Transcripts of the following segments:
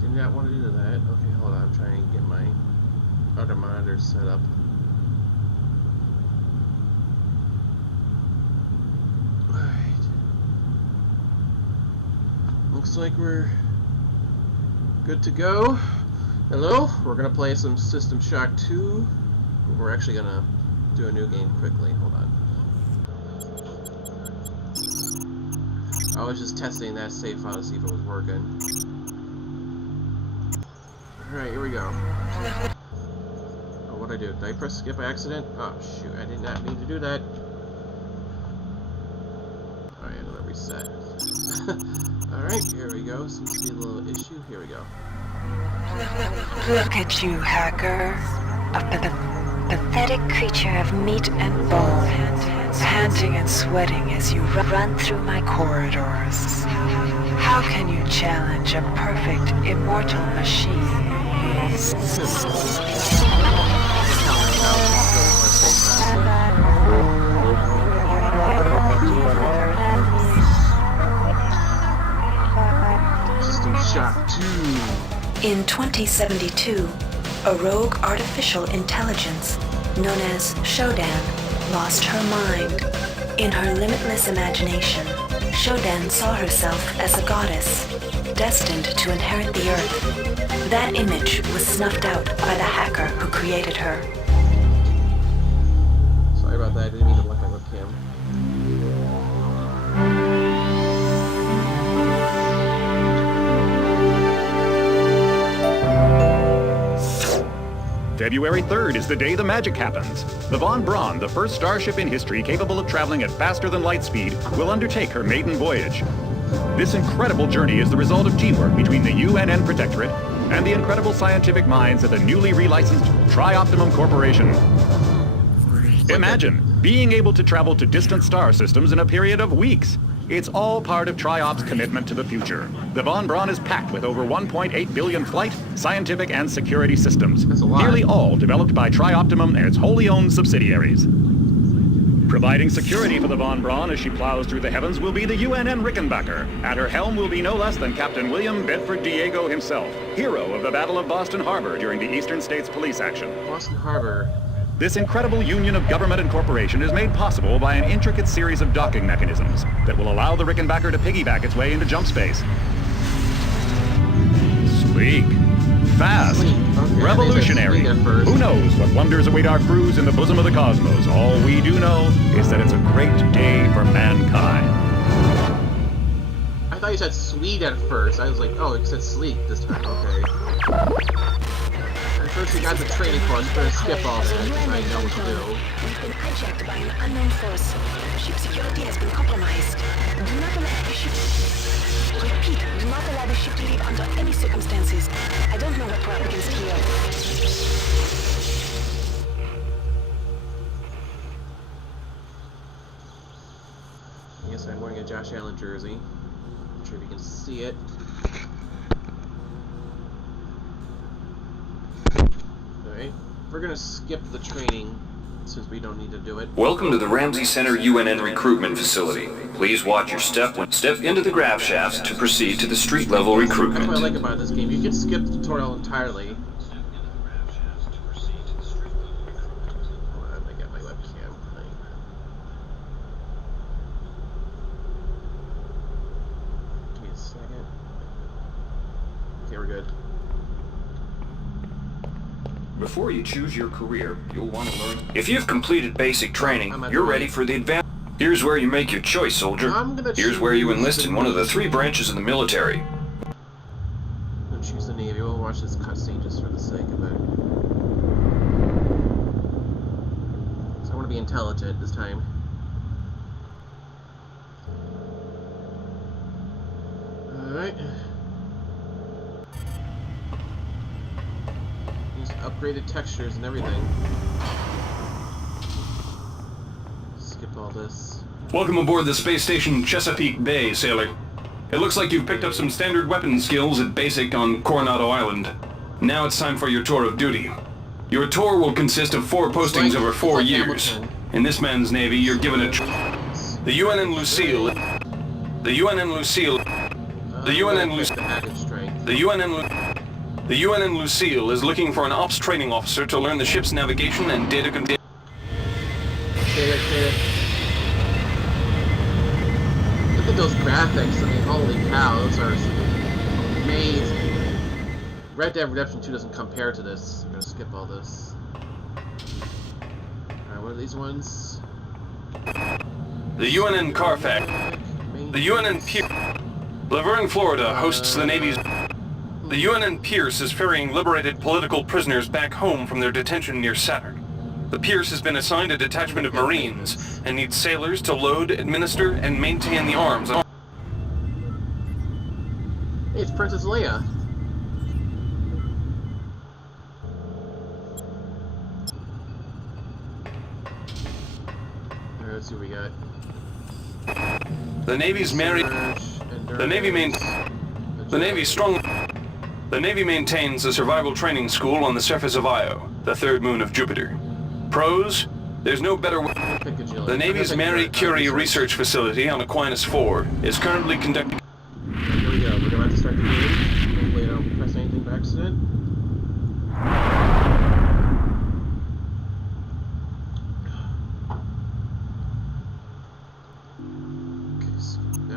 Did not want to do that. Okay, hold on. I'm trying to get my other monitor set up. Alright. Looks like we're good to go. Hello, we're gonna play some System Shock 2. We're actually gonna do a new game quickly. Hold on. I was just testing that save file to see if it was working. Alright, here we go. Oh, what'd I do? Did I press skip by accident? Oh, shoot, I did not mean to do that. Alright, another reset. Alright, here we go. Seems to be a little issue. Here we go. Look at you, hacker. A pathetic creature of meat and bone, panting and sweating as you run through my corridors. How can you challenge a perfect, immortal machine? System Shock 2. In 2072, a rogue artificial intelligence known as Shodan lost her mind. In her limitless imagination, Shodan saw herself as a goddess, destined to inherit the earth. That image was snuffed out by the hacker who created her. Sorry about that, I didn't mean to look at webcam. February 3rd is the day the magic happens. The Von Braun, the first starship in history capable of traveling at faster than light speed, will undertake her maiden voyage. This incredible journey is the result of teamwork between the UNN Protectorate and the incredible scientific minds at the newly relicensed Tri-Optimum Corporation. Imagine being able to travel to distant star systems in a period of weeks. It's all part of Tri-Op's commitment to the future. The Von Braun is packed with over 1.8 billion flight, scientific, and security systems. That's a lot. Nearly all developed by Tri-Optimum and its wholly owned subsidiaries. Providing security for the Von Braun as she plows through the heavens will be the UNN Rickenbacker. At her helm will be no less than Captain William Bedford Diego himself, hero of the Battle of Boston Harbor during the Eastern States Police action. Boston Harbor. This incredible union of government and corporation is made possible by an intricate series of docking mechanisms that will allow the Rickenbacker to piggyback its way into jump space. Sleek. Fast. Okay, Revolutionary. Who knows what wonders await our crews in the bosom of the cosmos? All we do know is that it's a great day for mankind. I thought you said sweet at first. I was like, oh, it said sleek this time. Okay. At first we got the training course, but skip all that because I know what to do. We've been hijacked by an unknown force. Ship security has been compromised. Do not allow the ship. Repeat, do not allow the ship to leave under any circumstances. I don't know what we're up against here. I guess I'm wearing a Josh Allen jersey. Not sure if you can see it. Alright, we're gonna skip the training since we don't need to do it. Welcome to the Ramsey Center UNN recruitment facility. Please watch your step when step into the grav shafts to proceed to the street level That's recruitment. what I like about this game. You can skip the tutorial entirely. Hold on, I got my webcam. Give me a second. Okay, we're good. Before you choose your career, you'll want to learn. If you've completed basic training, you're ready for the advance. Here's where you make your choice, soldier. Here's where you enlist in one of the 3 branches of the military. I'm gonna choose the Navy. We'll watch this cutscene just for the sake of it. So I want to be intelligent this time. Alright. Use upgraded textures and everything. Skip all this. Welcome aboard the space station Chesapeake Bay, sailor. It looks like you've picked up some standard weapon skills at basic on Coronado Island. Now it's time for your tour of duty. Your tour will consist of 4 postings over 4 years. In this man's navy, you're given a... The UNN Lucille... The UNN Lucille... The UNN Lucille is looking for an ops training officer to learn the ship's navigation and data control. Look at those graphics. I mean, holy cow, those are amazing. Red Dead Redemption 2 doesn't compare to this. I'm gonna skip all this. Alright, what are these ones? The UNN Carfax. The UNN Pierce. Laverne, Florida hosts the Navy's... The UNN Pierce is ferrying liberated political prisoners back home from their detention near Saturn. The Pierce has been assigned a detachment of Marines and needs sailors to load, administer, and maintain the arms. Hey, it's Princess Leia. Alright, let's see what we got. The Navy's married... The Navy maintains a survival training school on the surface of Io, the third moon of Jupiter. Pros? There's no better way. The Navy's Marie Curie research facility on Aquinas 4 is currently conducting... Here we go. We're about to start the game. Hopefully I don't press anything by accident.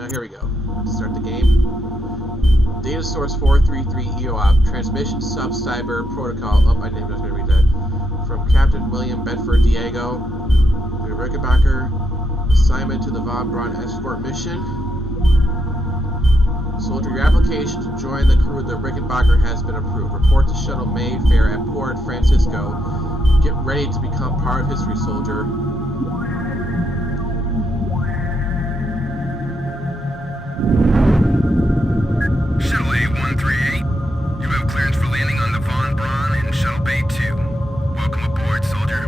Here we go. Start the game. Data source 433 EOOP. Transmission sub-cyber protocol. Oh, I didn't know I was going to read that. From Captain William Bedford Diego. Rickenbacker. Assignment to the Von Braun escort mission. Soldier, your application to join the crew of the Rickenbacker has been approved. Report to Shuttle Mayfair at Port Francisco. Get ready to become part of history, soldier. Shuttle A-138, you have clearance for landing on the Von Braun in Shuttle Bay 2. Welcome aboard, soldier.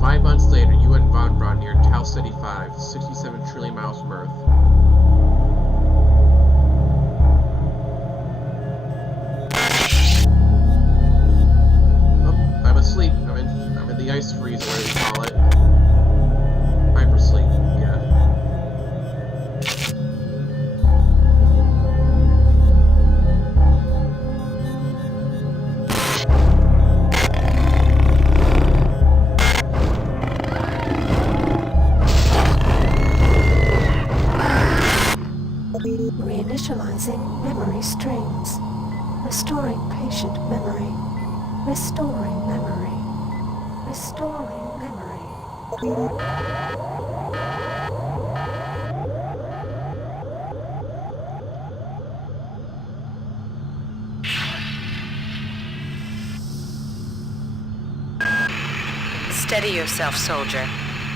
5 months later, UN Von Braun near Tau Ceti 5, 67 trillion miles from Earth. Oh, I'm asleep. I'm in the ice freeze, whatever you call it. Hypersleep, yeah. Reinitializing memory streams. Restoring patient memory. Restoring memory. Restoring memory. Steady yourself, soldier.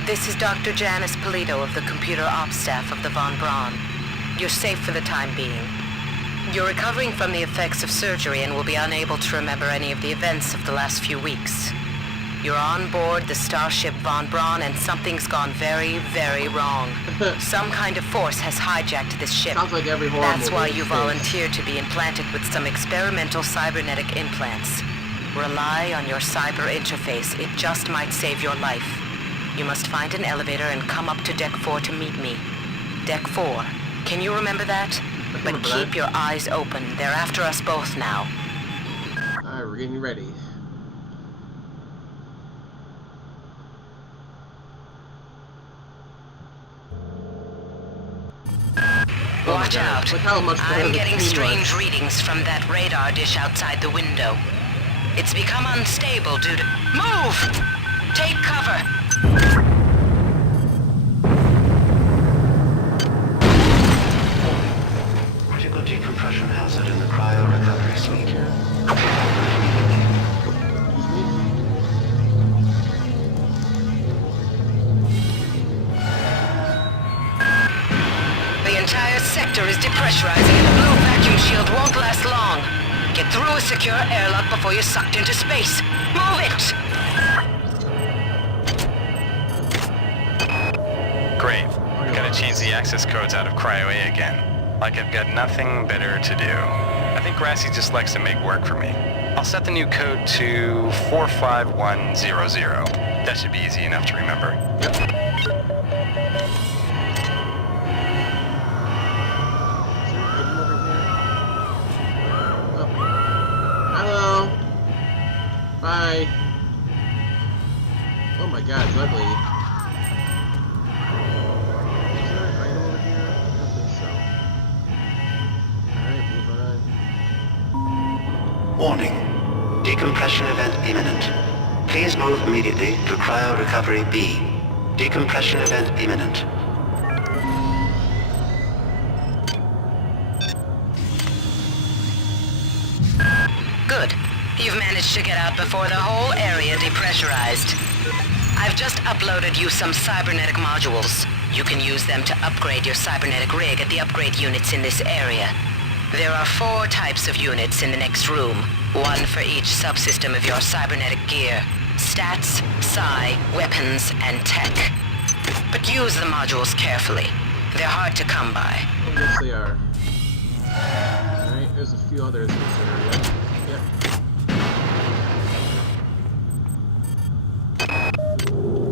This is Dr. Janice Polito of the computer ops staff of the Von Braun. You're safe for the time being. You're recovering from the effects of surgery and will be unable to remember any of the events of the last few weeks. You're on board the starship Von Braun and something's gone very, very wrong. Some kind of force has hijacked this ship. Sounds like every horror That's movie why in you space. volunteered to be implanted with some experimental cybernetic implants. Rely on your cyber interface. It just might save your life. You must find an elevator and come up to Deck 4 to meet me. Deck 4. Can you remember that? But keep your eyes open. They're after us both now. Alright, we're getting ready. Watch out. Look how much better I'm the getting screen strange looks. readings from that radar dish outside the window. It's become unstable due to... Move! Take cover! Critical decompression hazard in the cryo recovery suite. The entire sector is depressurizing and the blue vacuum shield won't last long. Get through a secure airlock before you're sucked into space. Move it! Grave, gotta change the access codes out of Cryo A again. Like I've got nothing better to do. I think Grassy just likes to make work for me. I'll set the new code to 45100. That should be easy enough to remember. Yep. Hello. Bye. Oh my god, it's ugly. Is there an item over here? I don't think so. Alright, move on. Warning. Decompression event imminent. Please move immediately to Cryo Recovery B. Decompression event imminent. Good. You've managed to get out before the whole area depressurized. I've just uploaded you some cybernetic modules. You can use them to upgrade your cybernetic rig at the upgrade units in this area. There are 4 types of units in the next room, one for each subsystem of your cybernetic gear. Stats, psi, weapons, and tech. But use the modules carefully. They're hard to come by. Oh, yes, they are. Alright, there's a few others in this area. Yep.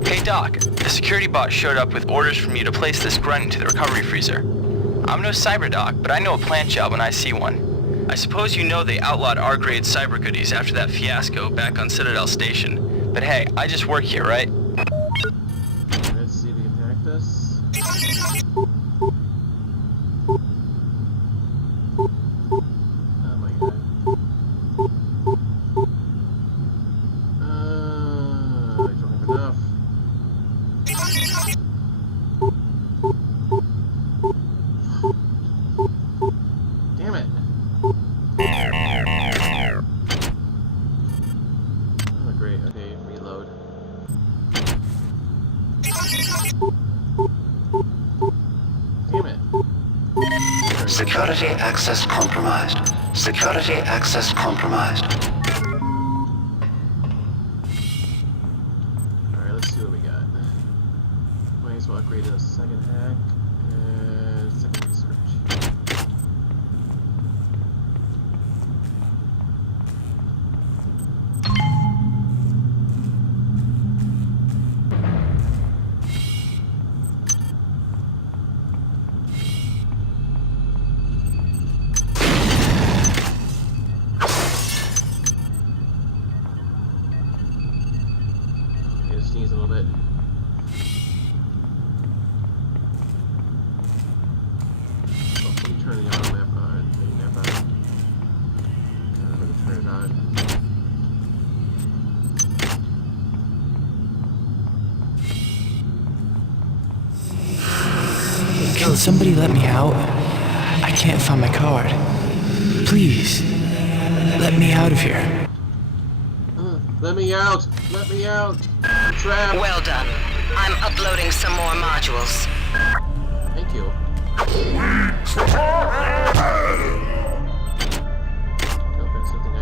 Hey Doc, the security bot showed up with orders from you to place this grunt into the recovery freezer. I'm no cyber doc, but I know a plant job when I see one. I suppose you know they outlawed R-grade cyber goodies after that fiasco back on Citadel Station. But hey, I just work here, right? Let's see if they can hack this. Oh my god. I don't have enough. Damn it. Oh great, okay, reload. Damn it. Security access compromised. Security access compromised. Alright, let's see what we got. Might as well upgrade to a second hack and second research. Sneeze a little bit. Oh, let me turn the auto map on. Main map on. I'm gonna turn it on. Can somebody let me out? I can't find my card. Please, let me out of here. Let me out! Let me out! I'm trapped! Well done. I'm uploading some more modules. Thank you. Hope that's something I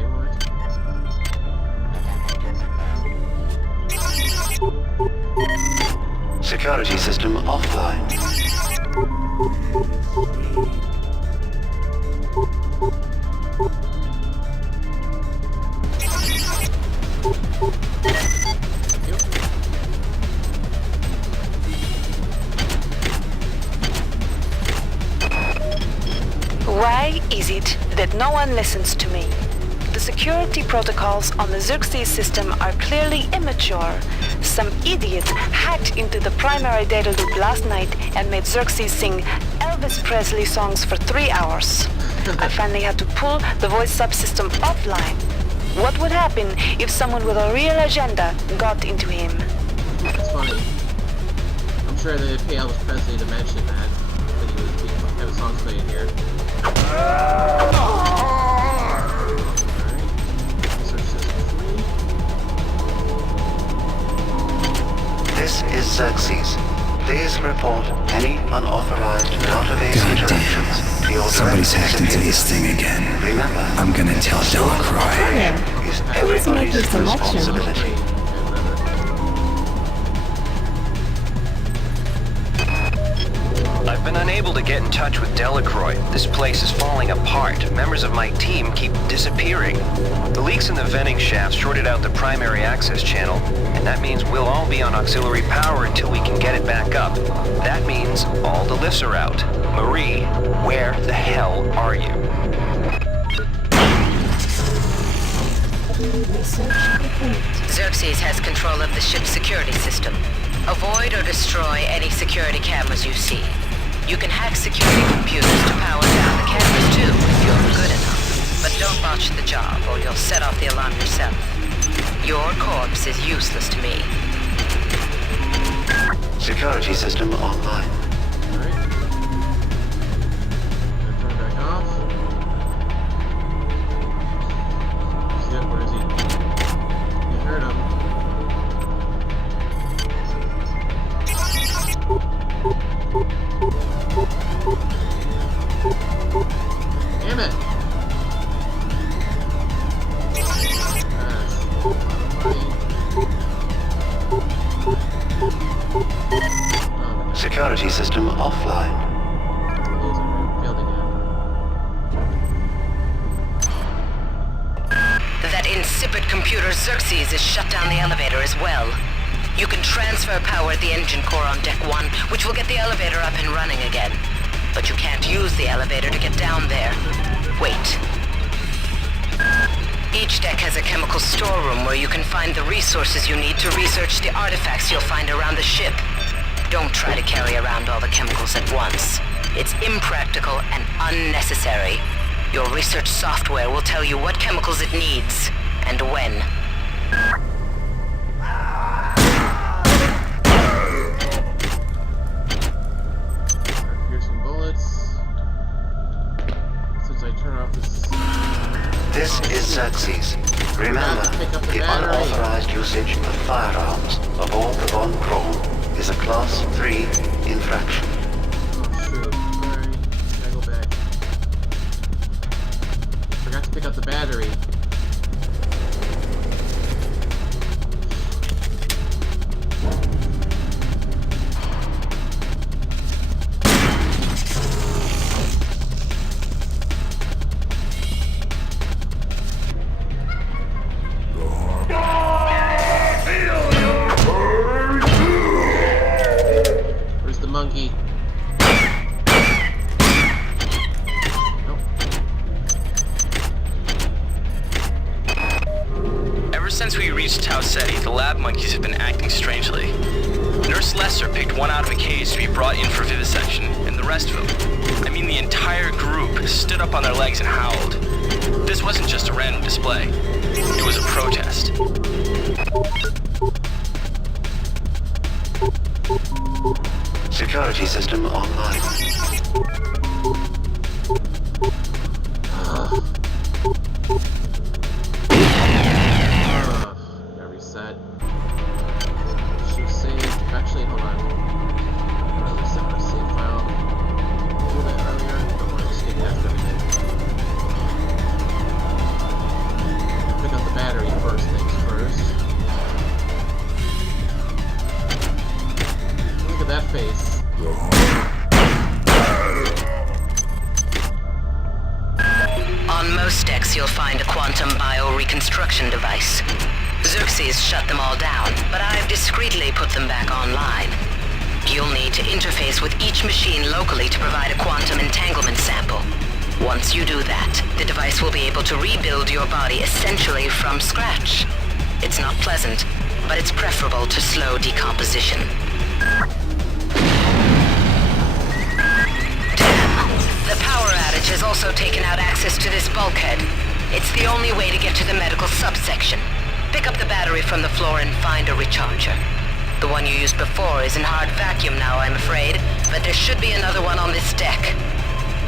want. Security system offline. Why is it that no one listens to me? The security protocols on the Xerxes system are clearly immature. Some idiot hacked into the primary data loop last night and made Xerxes sing Elvis Presley songs for 3 hours. I finally had to pull the voice subsystem offline. What would happen if someone with a real agenda got into him? That's funny. I'm sure they'd pay Elvis Presley to mention that he was having songs playing here. This is Xerxes. Please report any unauthorized database interactions to your Somebody's hacked into this thing again. Remember, I'm gonna tell Delacroix. is everybody's responsibility. I I've been unable to get in touch with Delacroix. This place is falling apart. Members of my team keep disappearing. The leaks in the venting shaft shorted out the primary access channel, and that means we'll all be on auxiliary power until we can get it back up. That means all the lifts are out. Marie, where the hell are you? Xerxes has control of the ship's security system. Avoid or destroy any security cameras you see. You can hack security computers to power down the cameras too, if you're good enough. But don't botch the job, or you'll set off the alarm yourself. Your corpse is useless to me. Security system online. Alright. Turn it back off. See that? Where is he? You heard him. Damn it! Security system offline. That insipid computer Xerxes is shut down the elevator as well. You can transfer power at the engine core on Deck 1, which will get the elevator up and running again. But you can't use the elevator to get down there. Wait. Each deck has a chemical storeroom where you can find the resources you need to research the artifacts you'll find around the ship. Don't try to carry around all the chemicals at once. It's impractical and unnecessary. Your research software will tell you what chemicals it needs, and when. Here's some bullets. Since I turn off this... This is Xerxes. Remember, the unauthorized usage of firearms aboard the Von Braun is a Class 3 infraction. Oh shoot, sorry. Gotta go back. Forgot to pick up the battery. Where's the monkey? Ever since we reached Tau Ceti, the lab monkeys have been acting strangely. Nurse Lester picked one out of a cage to be brought in for vivisection, and the rest of them, I mean the entire group, stood up on their legs and howled. This wasn't just a random display. It was a protest. Security system online. Gotta reset. Should save. Actually, hold on. I'm gonna reset my save file. A little bit earlier. I don't want to just get after everything. Pick up the battery first things first. Look at that face. On most decks, you'll find a quantum bioreconstruction device. Xerxes shut them all down, but I've discreetly put them back online. You'll need to interface with each machine locally to provide a quantum entanglement sample. Once you do that, the device will be able to rebuild your body essentially from scratch. It's not pleasant, but it's preferable to slow decomposition. The power outage has also taken out access to this bulkhead. It's the only way to get to the medical subsection. Pick up the battery from the floor and find a recharger. The one you used before is in hard vacuum now, I'm afraid, but there should be another one on this deck.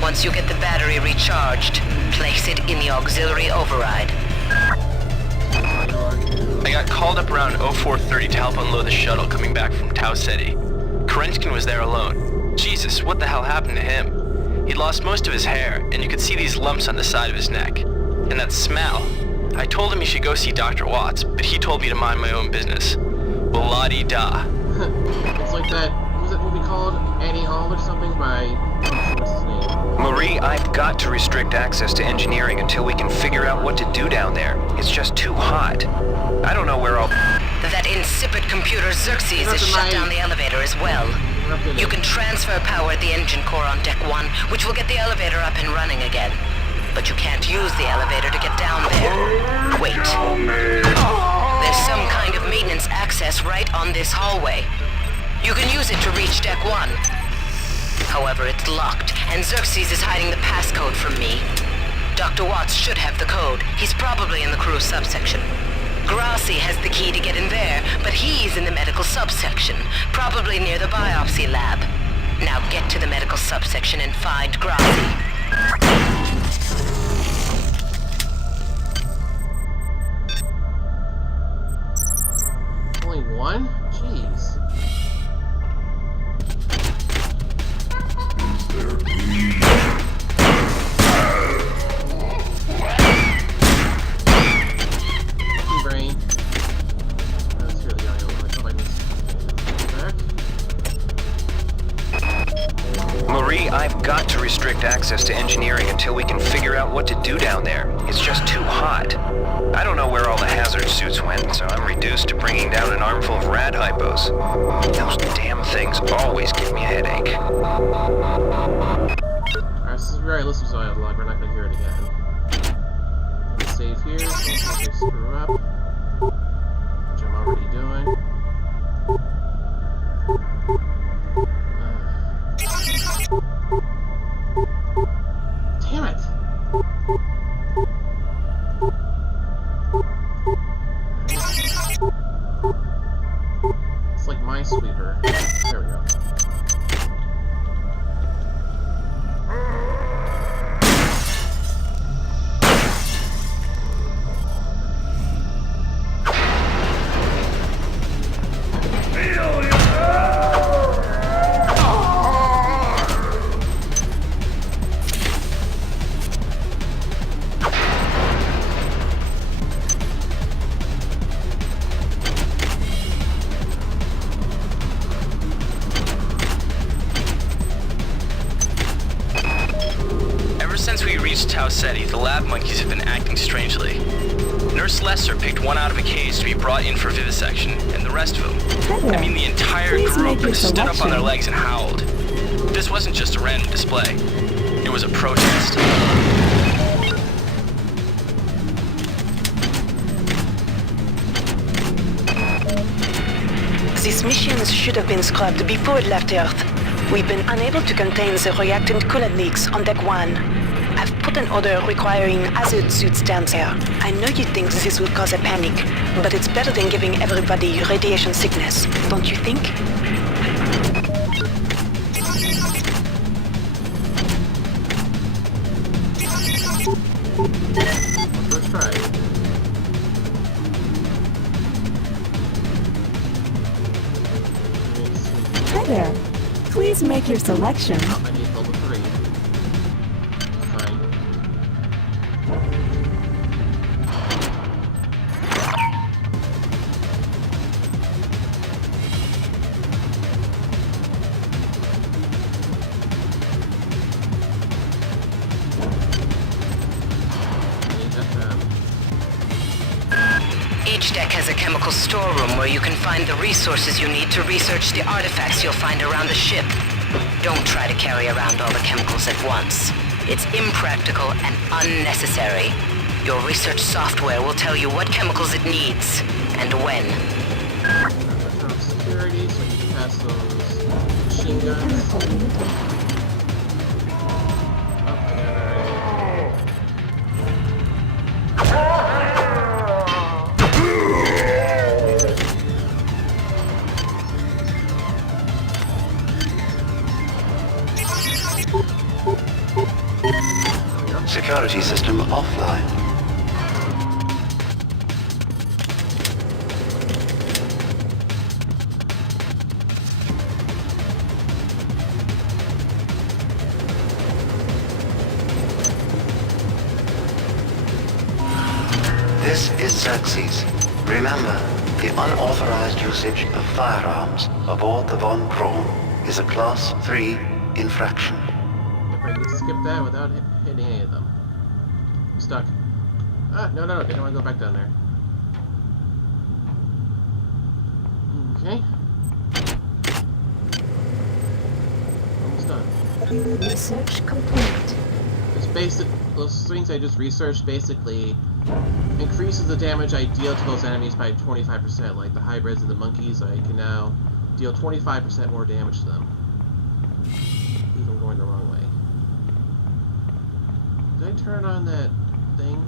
Once you get the battery recharged, place it in the auxiliary override. I got called up around 0430 to help unload the shuttle coming back from Tau Ceti. Kerenskin was there alone. Jesus, what the hell happened to him? He'd lost most of his hair, and you could see these lumps on the side of his neck. And that smell. I told him he should go see Dr. Watts, but he told me to mind my own business. Well, la-di-da. It's like that, what was that movie called Annie Hall or something by, what's his name? Marie, I've got to restrict access to engineering until we can figure out what to do down there. It's just too hot. I don't know where I'll... That insipid computer Xerxes has shut down the elevator as well. You can transfer power at the engine core on Deck 1, which will get the elevator up and running again. But you can't use the elevator to get down there. Wait. There's some kind of maintenance access right on this hallway. You can use it to reach Deck 1. However, it's locked, and Xerxes is hiding the passcode from me. Dr. Watts should have the code. He's probably in the crew subsection. Grassi has the key to get in there, but he's in the medical subsection, probably near the biopsy lab. Now get to the medical subsection and find Grassi. Only one? Jeez. Brain. That's really the only one. I thought I missed back. Marie, I've got to restrict access to engineering until we can figure out what to do down there. It's just too hot. I don't know where all the hazard suits went, so I'm reduced to bringing down an armful of rad hypos. Those damn things always give me a headache. Alright, this is very listener's dialogue. We're not going to hear it again. Let's save here, so I don't screw up. Which I'm already doing. Damn it! It's like Minesweeper. There we go. Tau Ceti, the lab monkeys have been acting strangely. Nurse Lesser picked one out of a case to be brought in for vivisection, and the rest of them. I mean, the entire group stood up on their legs and howled. This wasn't just a random display. It was a protest. These missions should have been scrubbed before it left Earth. We've been unable to contain the reactant coolant leaks on Deck 1. I've put an order requiring hazard suits down there. I know you think this will cause a panic, but it's better than giving everybody radiation sickness, don't you think? Let's try. Hi there. Please make your selection. Oh, I need level 3. Fine. Each deck has a chemical storeroom where you can find the resources you need to research the artifacts you'll find around the ship. Don't try to carry around all the chemicals at once. It's impractical and unnecessary. Your research software will tell you what chemicals it needs and when. Security, so you can pass those machine guns. Security system offline. This is Xerxes. Remember, the unauthorized usage of firearms aboard the Von Braun is a Class 3 infraction. If I can skip that without hitting any of them. I'm stuck. Ah, no, they don't want to go back down there. Okay. Almost done. Research complete. Those things I just researched basically increases the damage I deal to those enemies by 25%. Like the hybrids and the monkeys, I can now deal 25% more damage to them. Even going the wrong way. Did I turn on that thing?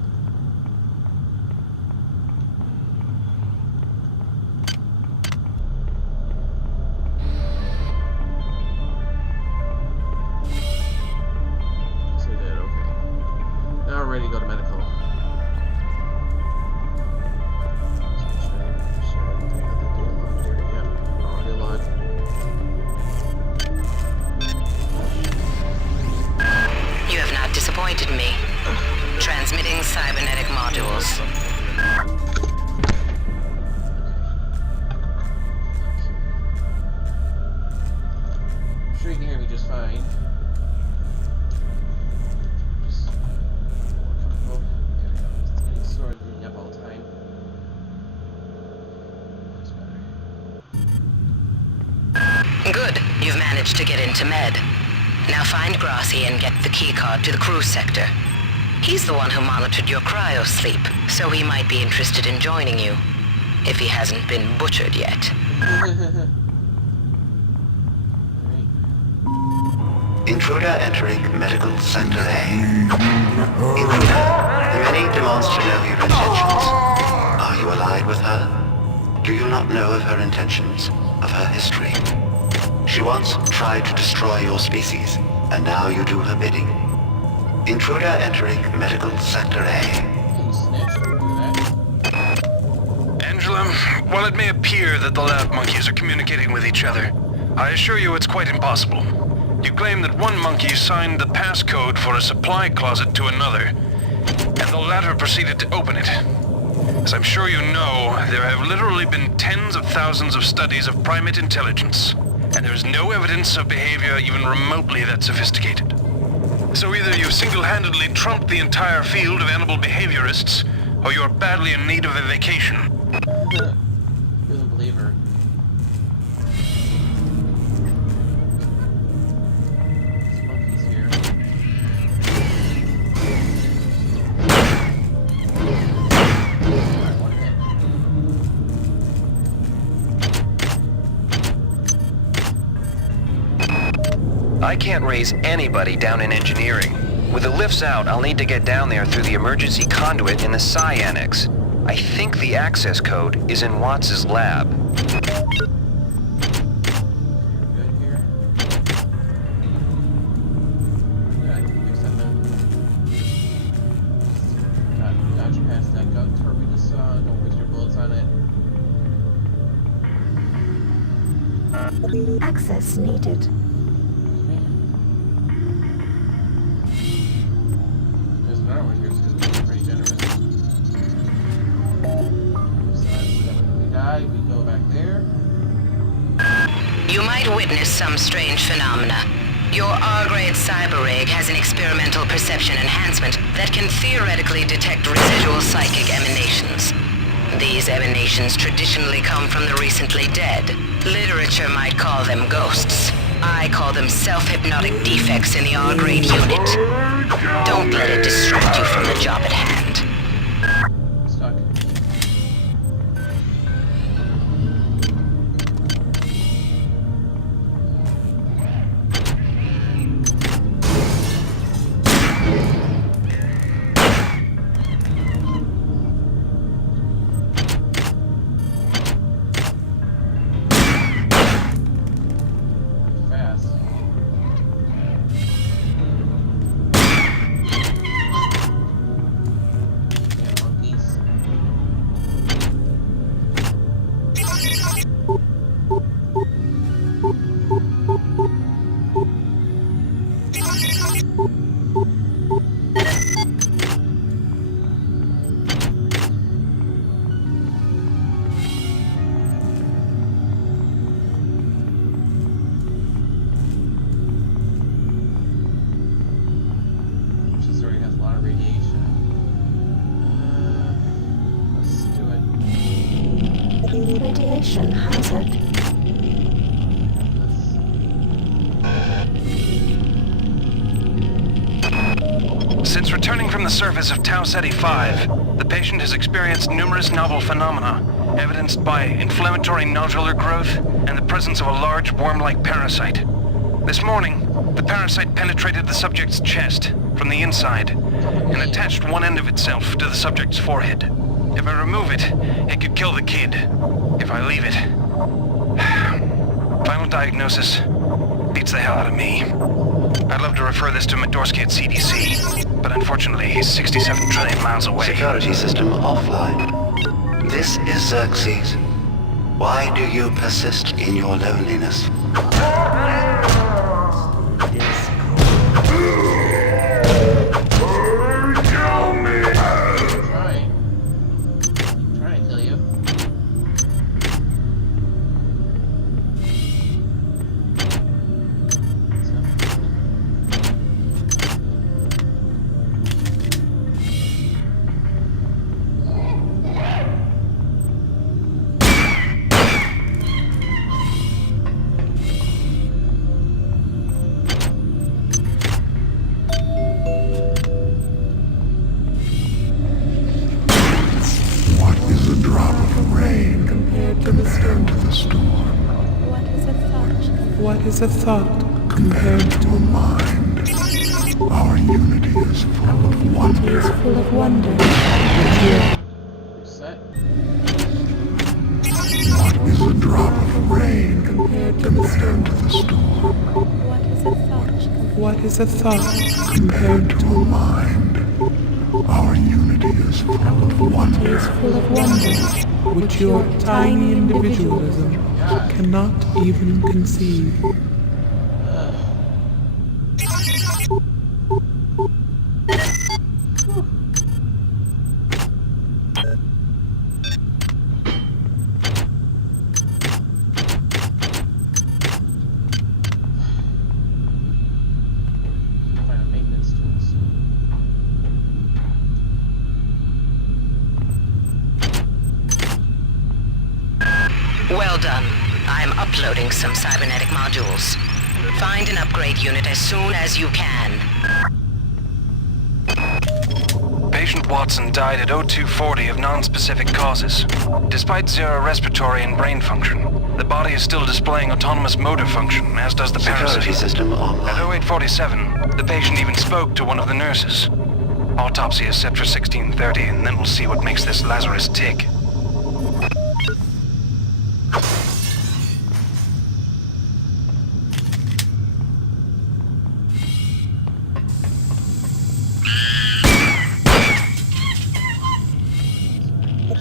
Ready to go to medical. You have not disappointed me. Transmitting cybernetic modules. I'm sure you can hear me just fine. Good. You've managed to get into Med. Now find Grassi and get the keycard to the cruise sector. He's the one who monitored your cryo-sleep, so he might be interested in joining you. If he hasn't been butchered yet. Intruder entering Medical Center A. Intruder, the many demands to know your intentions. Are you allied with her? Do you not know of her intentions, of her history? She once tried to destroy your species, and now you do her bidding. Intruder entering Medical Sector A. Angela, while it may appear that the lab monkeys are communicating with each other, I assure you it's quite impossible. You claim that one monkey signed the passcode for a supply closet to another, and the latter proceeded to open it. As I'm sure you know, there have literally been tens of thousands of studies of primate intelligence, and there's no evidence of behavior even remotely that sophisticated. So either you've single-handedly trumped the entire field of animal behaviorists, or you're badly in need of a vacation. Doesn't believe her. This monkey's here. I can't raise anybody down in engineering. With the lifts out, I'll need to get down there through the emergency conduit in the Psi Annex. I think the access code is in Watts' lab. Good here. Yeah, I can fix that now. Dodge past that gun turret we just saw. Don't waste your bullets on it. Access needed. You might witness some strange phenomena. Your R-grade cyber rig has an experimental perception enhancement that can theoretically detect residual psychic emanations. These emanations traditionally come from the recently dead. Literature might call them ghosts. I call them self-hypnotic defects in the R-grade unit. Don't let it distract you from the job at hand. Stuck. Ventilation hazard. Since returning from the surface of Tau Ceti 5, the patient has experienced numerous novel phenomena, evidenced by inflammatory nodular growth and the presence of a large worm-like parasite. This morning, the parasite penetrated the subject's chest from the inside and attached one end of itself to the subject's forehead. If I remove it, it could kill the kid. If I leave it... Final diagnosis beats the hell out of me. I'd love to refer this to Medorsky at CDC, but unfortunately he's 67 trillion miles away. Security system offline. This is Xerxes. Why do you persist in your loneliness? Kill me! Trying to kill you. What is a thought compared to a mind? Our unity is full of wonder. What is a drop of rain compared to the storm? What is a thought compared to a mind? Our unity is full of wonder. Which your tiny individualism cannot even conceive. Well done. I'm uploading some cybernetic modules. Find an upgrade unit as soon as you can. Patient Watson died at 0240 of non-specific causes. Despite zero respiratory and brain function, the body is still displaying autonomous motor function, as does the parasite. System online. At 0847, the patient even spoke to one of the nurses. Autopsy is set for 1630, and then we'll see what makes this Lazarus tick.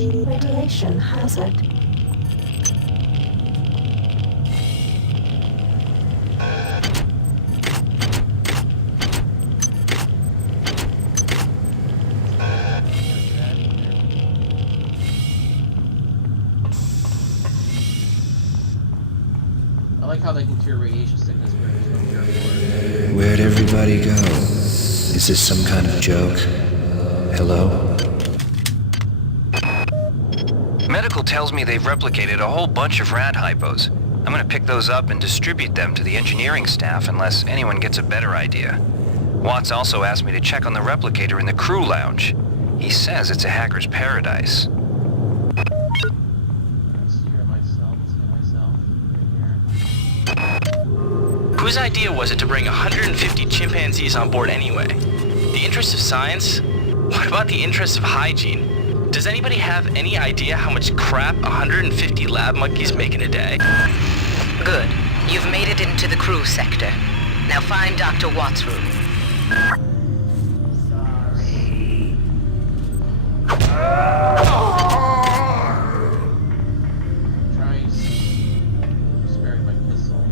Ventilation hazard. I like how they can cure radiation sickness where there's no cure for it. Where'd everybody go? Is this some kind of joke? Hello? Medical tells me they've replicated a whole bunch of rad hypos. I'm gonna pick those up and distribute them to the engineering staff unless anyone gets a better idea. Watts also asked me to check on the replicator in the crew lounge. He says it's a hacker's paradise. Whose idea was it to bring 150 chimpanzees on board anyway? The interest of science? What about the interest of hygiene? Does anybody have any idea how much crap 150 lab monkeys make in a day? Good. You've made it into the crew sector. Now find Dr. Watts' room. Sparing my pistol.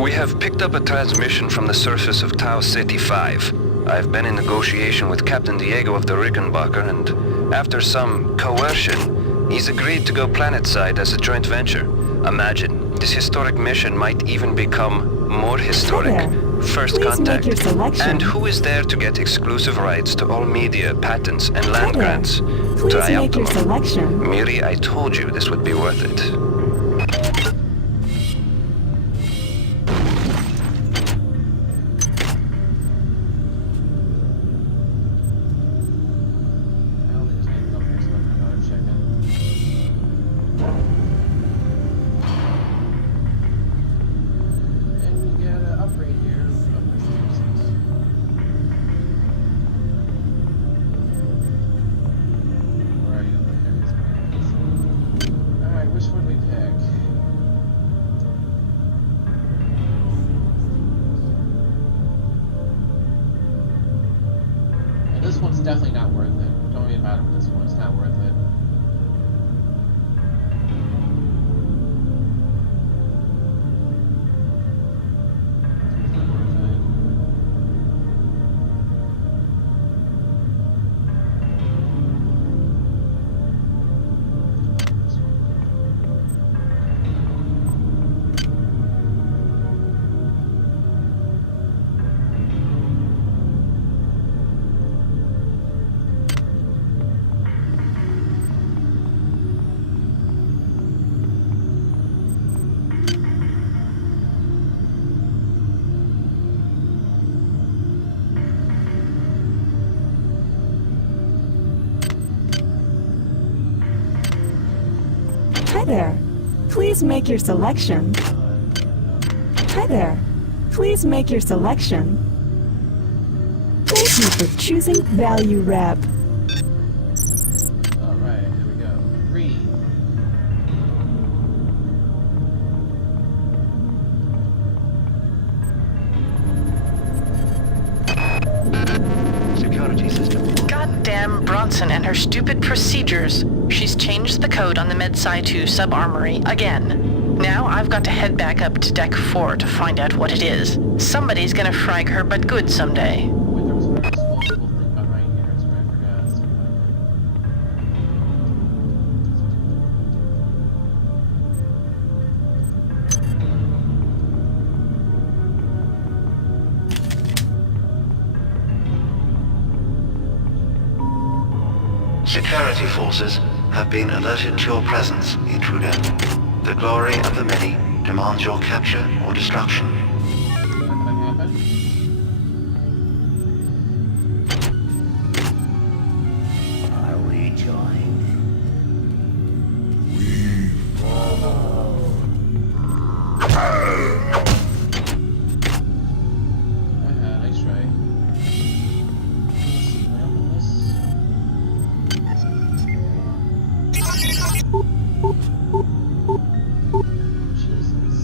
We have picked up a transmission from the surface of Tau Ceti 5. I've been in negotiation with Captain Diego of the Rickenbacker, and after some coercion, he's agreed to go planetside as a joint venture. Imagine, this historic mission might even become more historic First Please contact. make your selection. And who is there to get exclusive rights to all media, patents, and land grants? Please Try make your selection. Miri, I told you this would be worth it. This one's definitely not worth it. Don't even matter with this one, it's not worth it. It's not worth it. Hi there. Please make your selection. Hi there. Please make your selection. Thank you for choosing Value Wrap. Alright, here we go. 3. Security system. Goddamn Bronson and her stupid procedures. She's changed the code on the MedSci 2 sub-armory again. Now I've got to head back up to Deck 4 to find out what it is. Somebody's gonna frag her but good someday. Wait, there was another disposable thing behind here, that's what I forgot. Let's see what Security forces have been alerted to your presence, intruder. The glory of the many demands your capture or destruction. Are we joined? nice try. Let's see, can I open this? Jesus.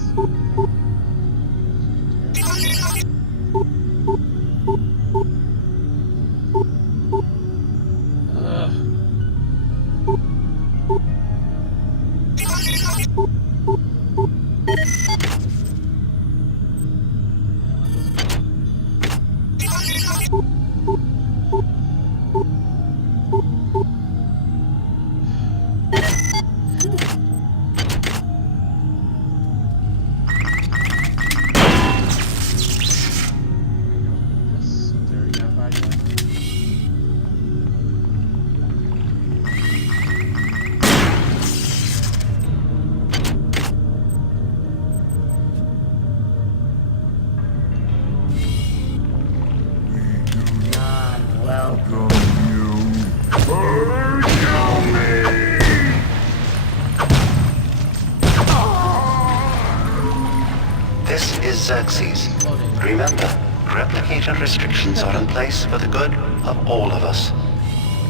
Welcome you. Kill me! This is Xerxes. Remember, replicator restrictions are in place for the good of all of us.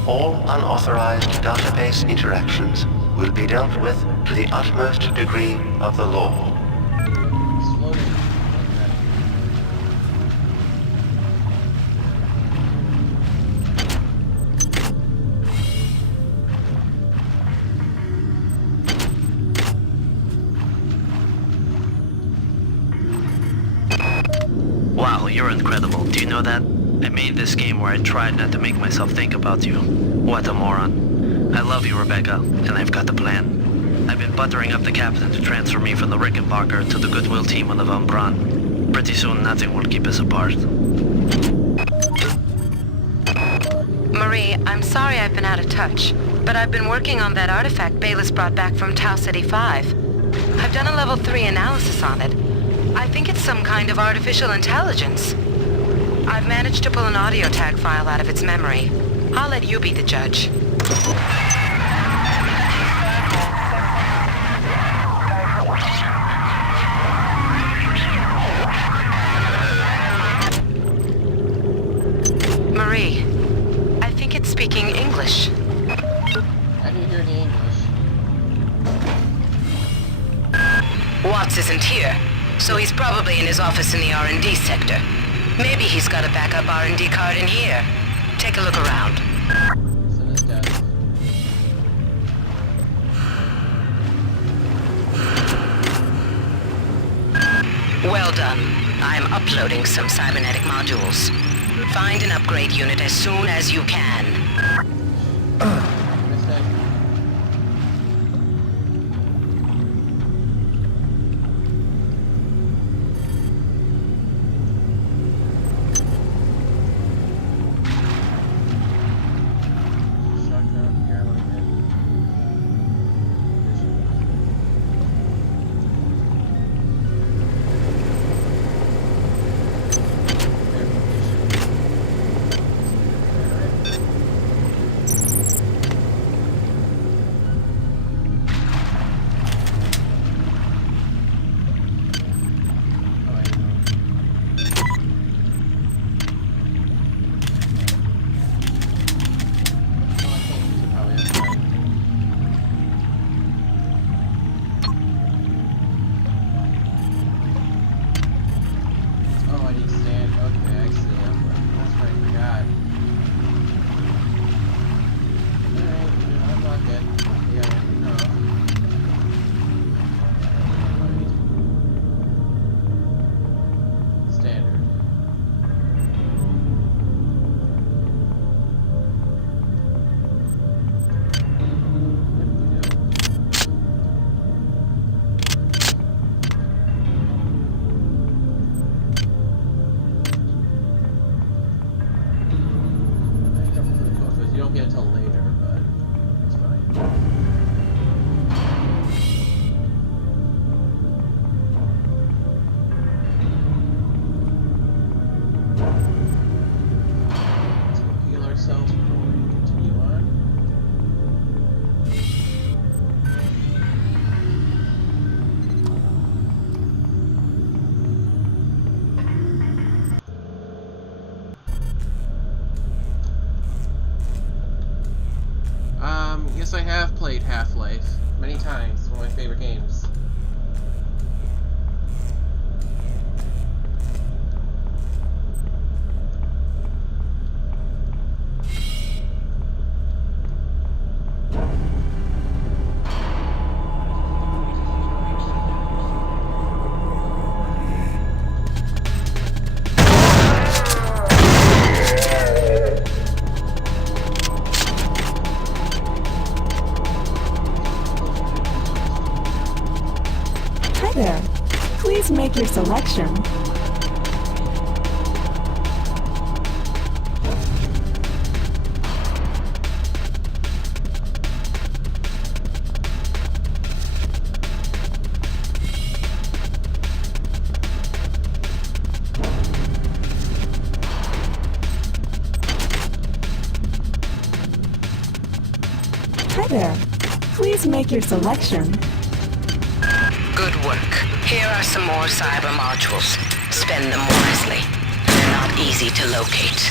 All unauthorized database interactions will be dealt with to the utmost degree of the law. Wow, you're incredible. Do you know that? I made this game where I tried not to make myself think about you. What a moron. I love you, Rebecca, and I've got the plan. I've been buttering up the captain to transfer me from the Rickenbacker to the Goodwill team on the Von Braun. Pretty soon nothing will keep us apart. Marie, I'm sorry I've been out of touch, but I've been working on that artifact Baylis brought back from Tau Ceti 5. I've done a level 3 analysis on it. I think it's some kind of artificial intelligence. I've managed to pull an audio tag file out of its memory. I'll let you be the judge. Marie, I think it's speaking English. I didn't hear any English. Watts isn't here, so he's probably in his office in the R&D sector. Maybe he's got a backup R&D card in here. Take a look around. It's in his desk. Well done. I'm uploading some cybernetic modules. Find an upgrade unit as soon as you can. Yes, I have played Half-Life many times. It's one of my favorite games. There. Please make your selection. Hi there. Please make your selection. Good work. Here are some more cyber modules. Spend them wisely. They're not easy to locate.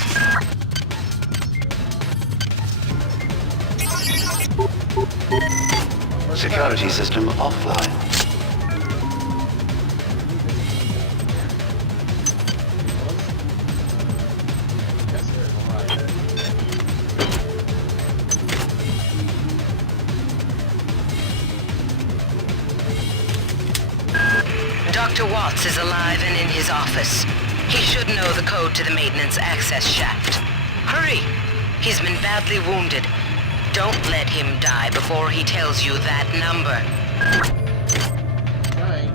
Security system offline. Dr. Watts is alive and in his office. He should know the code to the maintenance access shaft. Hurry! He's been badly wounded. Don't let him die before he tells you that number. Right.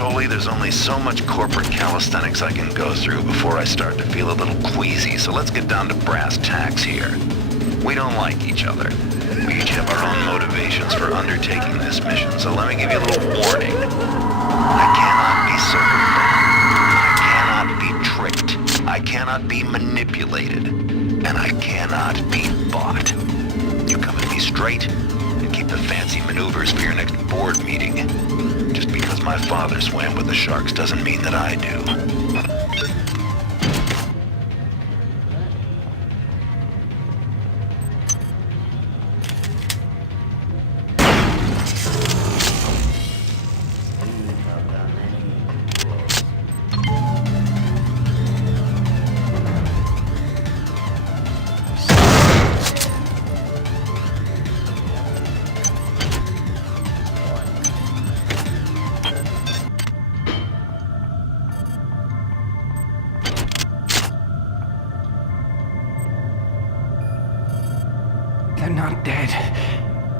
Tolley, there's only so much corporate calisthenics I can go through before I start to feel a little queasy, so let's get down to brass tacks here. We don't like each other. We each have our own motivations for undertaking this mission, so let me give you a little warning. I cannot be circumvented. I cannot be tricked. I cannot be manipulated. And I cannot be bought. You come at me straight, and keep the fancy maneuvers for your next board meeting. Just because my father swam with the sharks doesn't mean that I do. They're not dead.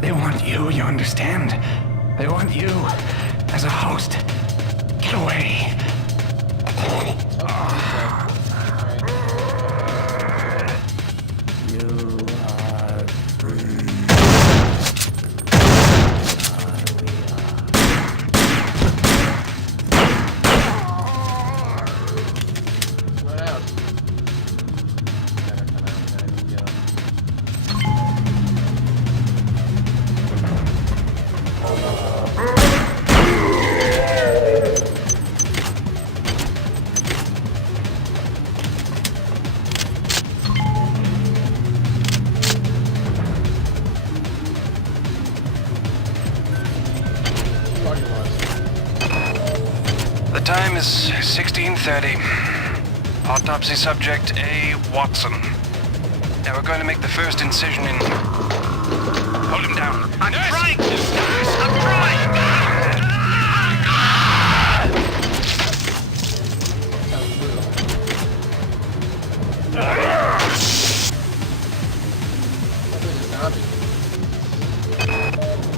They want you, you understand? They want you as a host. Get away. The time is 16:30. Autopsy subject A. Watson. Now we're going to make the first incision in... Hold him down. I'm trying to! I'm trying!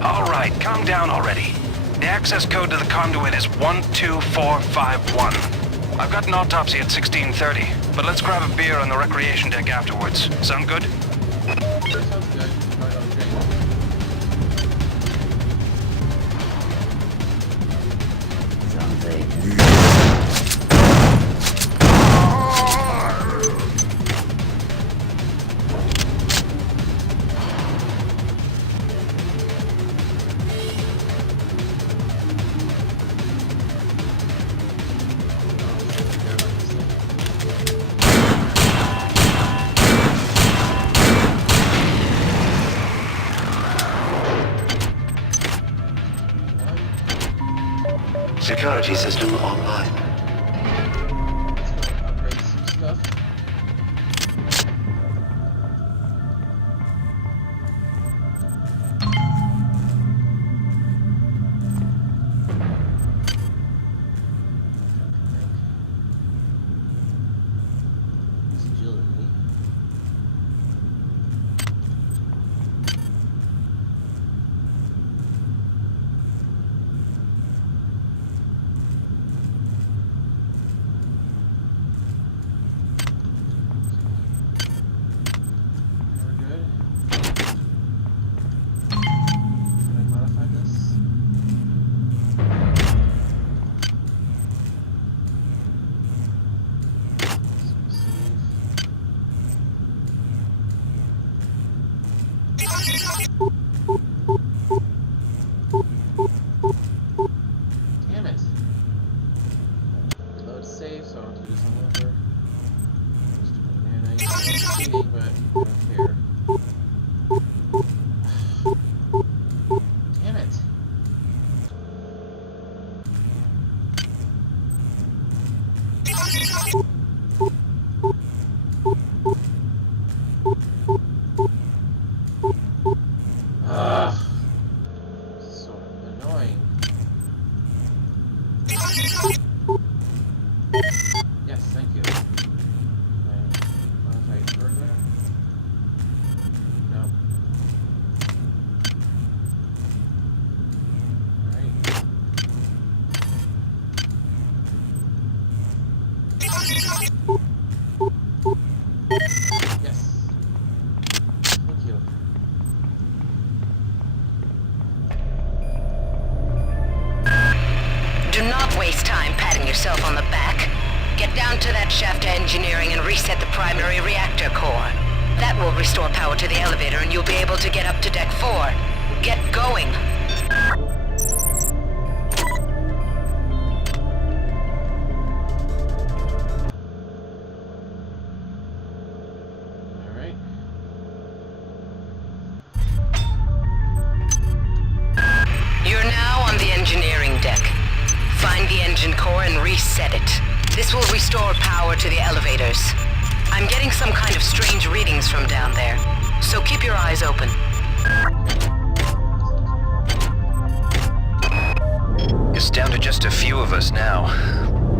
All right, calm down already. The access code to the conduit is 12451. I've got an autopsy at 16:30, but let's grab a beer on the recreation deck afterwards. Sound good? Security system online. Upgrade some stuff. waste time patting yourself on the back. Get down to that shaft to engineering and reset the primary reactor core. That will restore power to the elevator and you'll be able to get up to Deck 4. Get going. Alright. You're now on the engineering deck. Find the engine core and reset it. This will restore power to the elevators. I'm getting some kind of strange readings from down there, so keep your eyes open. It's down to just a few of us now.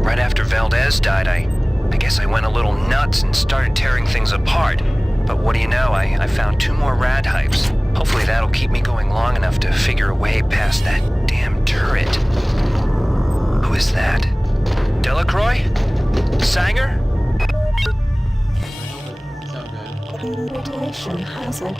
Right after Valdez died, I guess I went a little nuts and started tearing things apart. But what do you know, I found 2 more rad hypes. Hopefully that'll keep me going long enough to figure a way past that damn turret. Who is that? Delacroix? Sanger? Radiation hazard.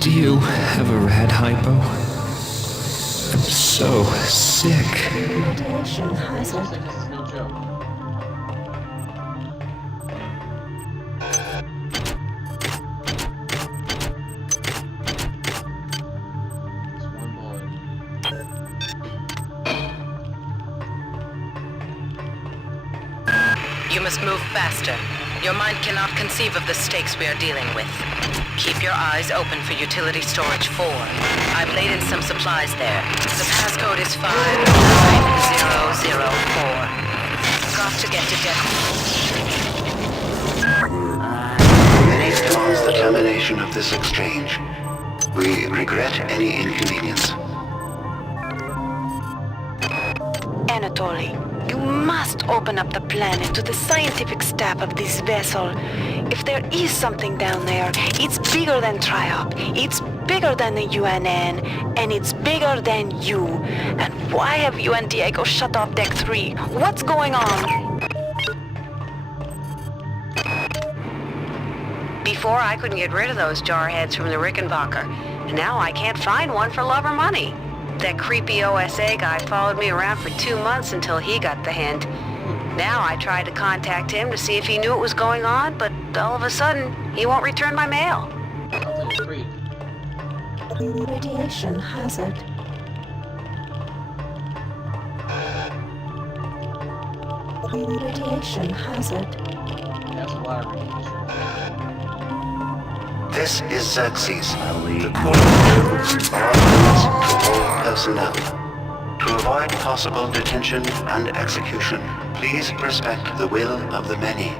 Do you have a rad hypo? I'm so sick. Radiation hazard. This is no joke. You must move faster. Your mind cannot conceive of the stakes we are dealing with. Keep your eyes open for utility storage 4. I've laid in some supplies there. The passcode is 59004. Got to get to Deck 4. Many demands the termination of this exchange. We regret any inconvenience. Anatoly, you must open up the planet to the scientific staff of this vessel. If there is something down there, it's bigger than Triop, it's bigger than the UNN, and it's bigger than you. And why have you and Diego shut off Deck 3? What's going on? Before, I couldn't get rid of those jarheads from the Rickenbacker, and now I can't find one for love or money. That creepy OSA guy followed me around for 2 months until he got the hint. Now I tried to contact him to see if he knew what was going on, but all of a sudden, he won't return my mail. Radiation hazard. Radiation hazard. That's a lot of radiation. This is Xerxes. The coordinates are authorized to all personnel. To avoid possible detention and execution, please respect the will of the many.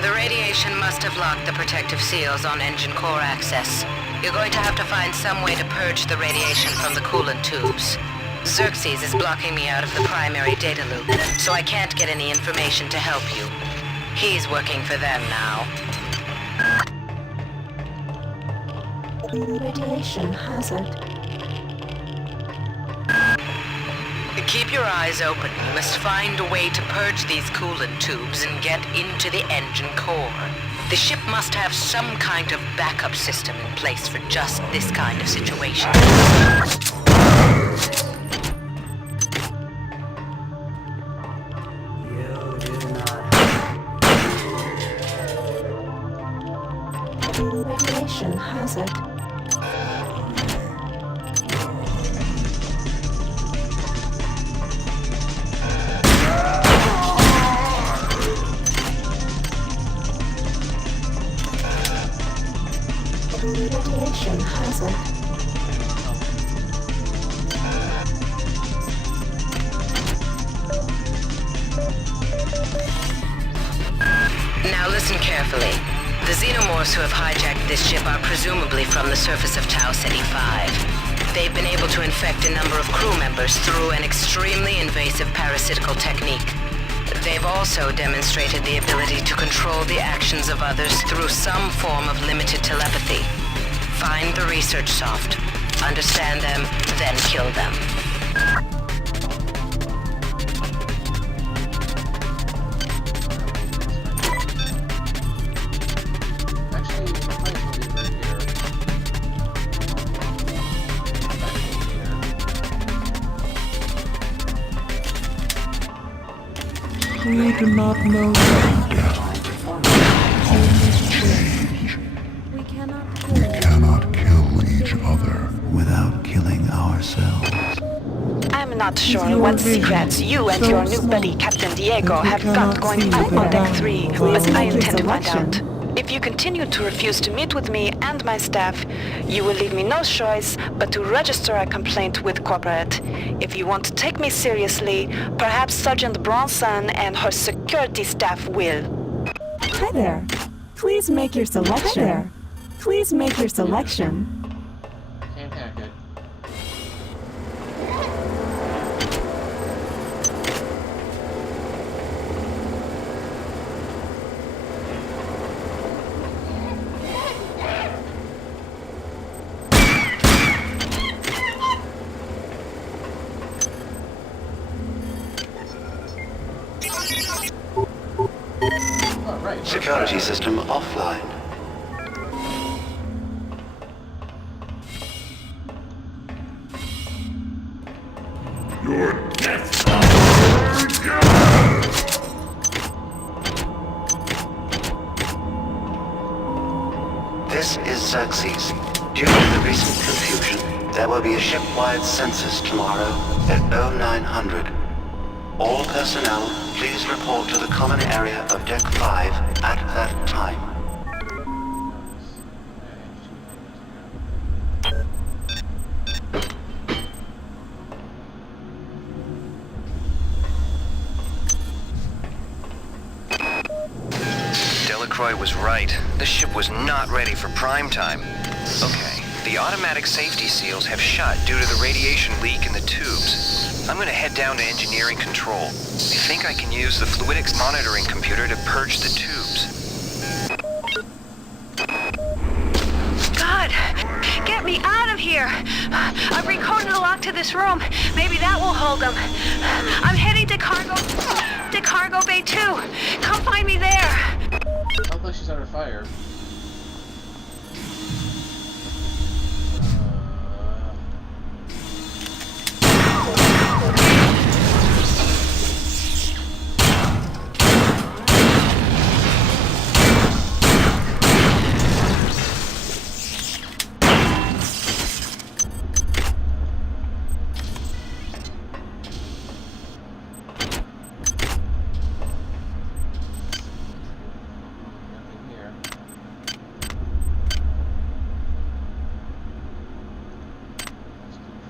The radiation must have locked the protective seals on engine core access. You're going to have to find some way to purge the radiation from the coolant tubes. Xerxes is blocking me out of the primary data loop, so I can't get any information to help you. He's working for them now. Radiation hazard. Keep your eyes open. You must find a way to purge these coolant tubes and get into the engine core. The ship must have some kind of backup system in place for just this kind of situation. Radiation hazard. Radiation hazard. Now listen carefully. The xenomorphs who have hijacked this ship are presumably from the surface of Tau Ceti 5. They've been able to infect a number of crew members through an extremely invasive parasitical technique. They've also demonstrated the ability to control the actions of others through some form of limited telepathy. Find the research soft, understand them, then kill them. We do not know death. Always change. We We cannot kill each other without killing ourselves. I'm not sure what secrets you and your new buddy Captain Diego have got going on Deck 3, but I intend to find out. If you continue to refuse to meet with me and my staff, you will leave me no choice but to register a complaint with Corporate. If you want to take me seriously, perhaps Sergeant Bronson and her security staff will. Hi there. Please make your selection. Hi there. Please make your selection. Can't hack it. Security system offline. Your death. This is Xerxes. Due to the recent confusion, there will be a ship-wide census tomorrow at 0900. All personnel, please report to the common area of Deck 5 at that time. Delacroix was right. This ship was not ready for prime time. Okay, the automatic safety seals have shut due to the radiation leak in the tubes. I'm gonna head down to engineering control. I think I can use the fluidics monitoring computer to purge the tubes. God, get me out of here. I've recoded the lock to this room. Maybe that will hold them. I'm heading to cargo bay 2. Come find me there. Sounds like she's under fire.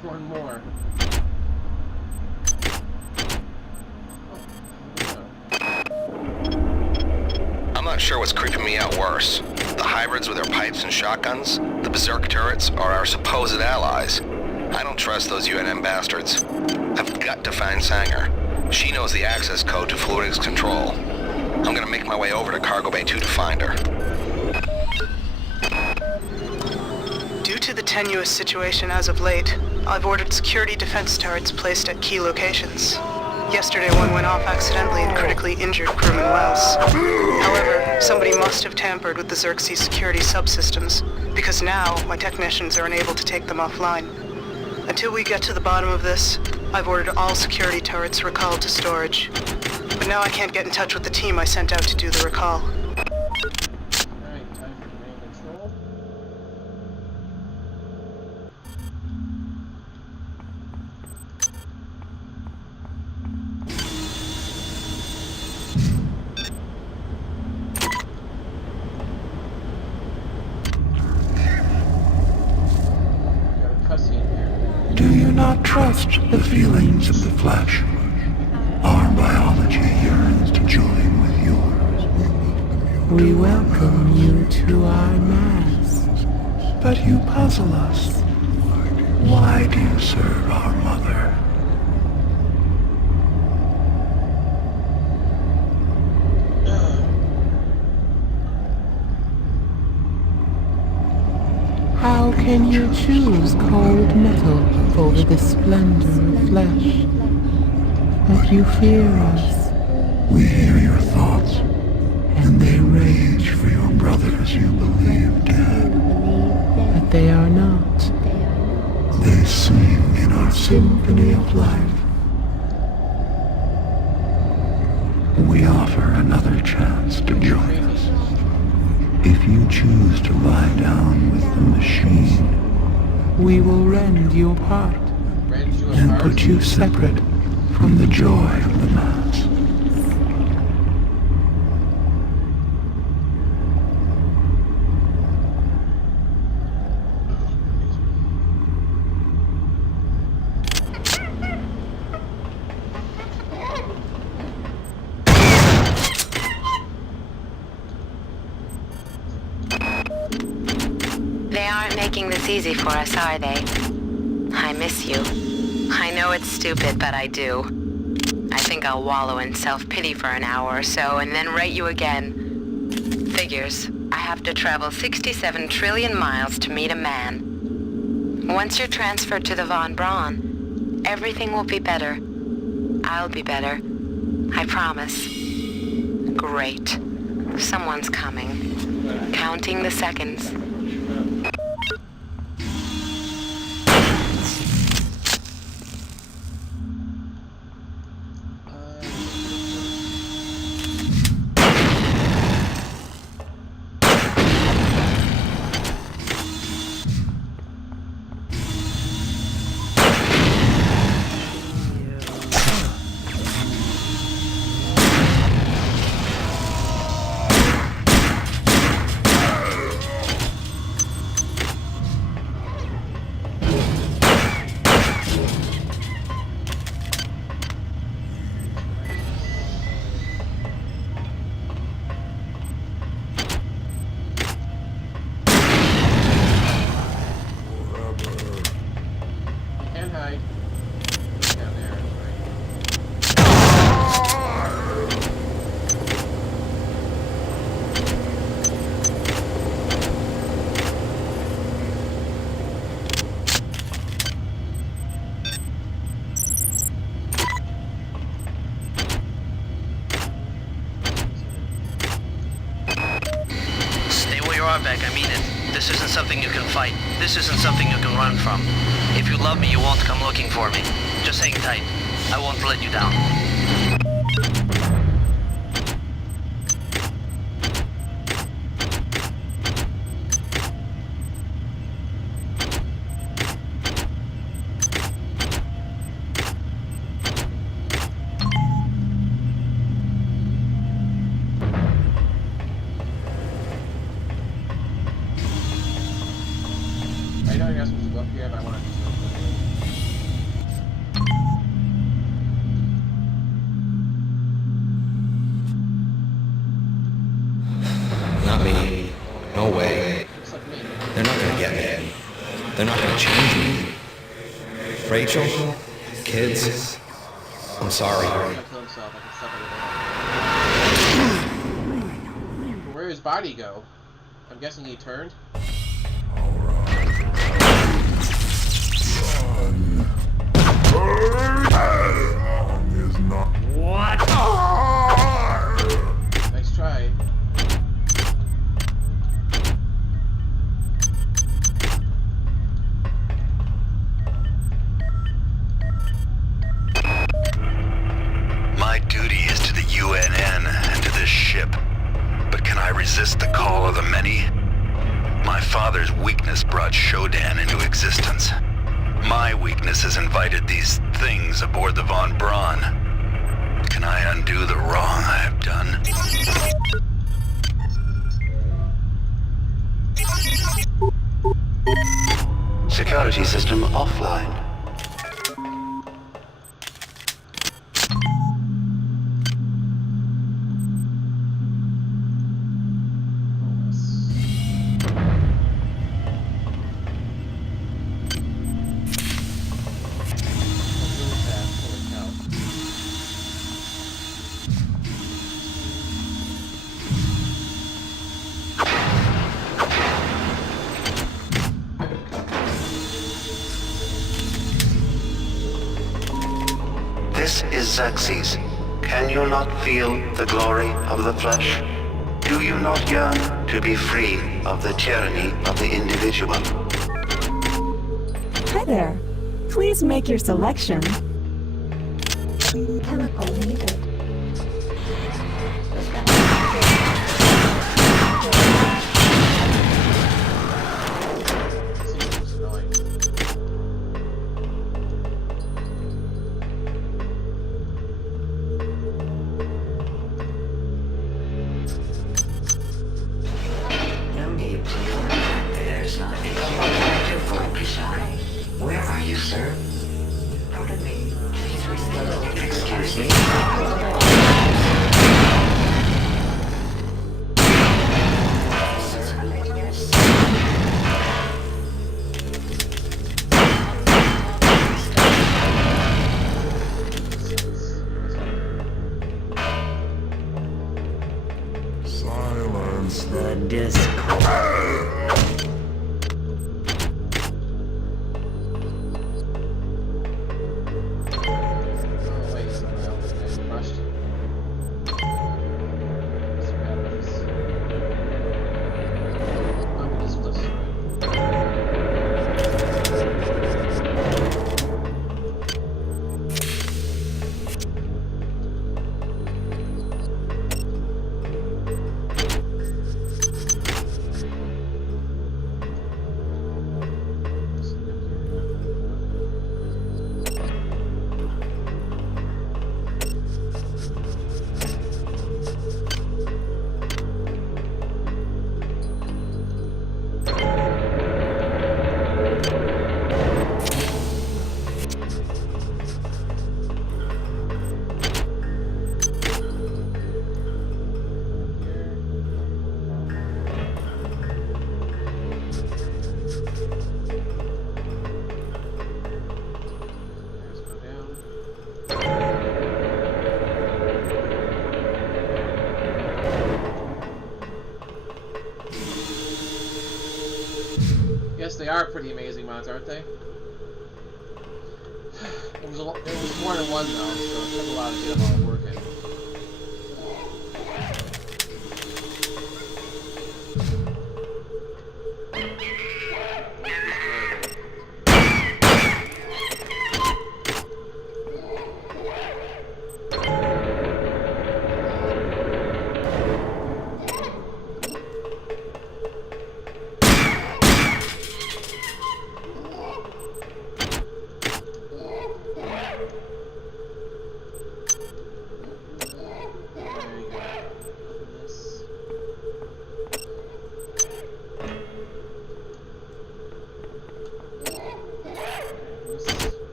One more. I'm not sure what's creeping me out worse. The hybrids with their pipes and shotguns, the berserk turrets, or our supposed allies. I don't trust those UNM bastards. I've got to find Sanger. She knows the access code to fluidics control. I'm gonna make my way over to Cargo Bay 2 to find her. Due to the tenuous situation as of late, I've ordered security defense turrets placed at key locations. Yesterday one went off accidentally and critically injured crewman Wells. However, somebody must have tampered with the Xerxes security subsystems, because now my technicians are unable to take them offline. Until we get to the bottom of this, I've ordered all security turrets recalled to storage. But now I can't get in touch with the team I sent out to do the recall. Do you not trust the feelings of the flesh? Our biology yearns to join with yours. We welcome you to our mass. But you puzzle us. Why do you serve our mother? How can you choose cold metal over the splendor of flesh? But you fear us. We hear your thoughts, and they rage for your brothers you believe dead. But they are not. They sing in our symphony of life. We offer another chance to join us. If you choose to lie down with the machine, we will rend you apart and put you separate from the joy of the mass. They aren't making this easy for us, are they? I miss you. I know it's stupid, but I do. I think I'll wallow in self-pity for an hour or so and then write you again. Figures. I have to travel 67 trillion miles to meet a man. Once you're transferred to the Von Braun, everything will be better. I'll be better. I promise. Great. Someone's coming. Counting the seconds. Beck, I mean it. This isn't something you can fight. This isn't something you can run from. If you love me, you won't come looking for me. Just hang tight. I won't let you down. Not me. No way. They're not gonna get me. They're not gonna change me. Rachel? Kids? I'm sorry. Where did his body go? I'm guessing he turned. What? Nice try. My duty is to the UNN and to this ship. But can I resist the call of the many? My father's weakness brought Shodan into existence. My weakness has invited these things aboard the Von Braun. Can I undo the wrong I have done? Security system offline. This is Xerxes. Can you not feel the glory of the flesh? Do you not yearn to be free of the tyranny of the individual? Hi there. Please make your selection. Chemical needed. Excuse me. Silence the Discord. Yes, they are pretty amazing mods, aren't they? It was more than one though, so it took a while to get them all working.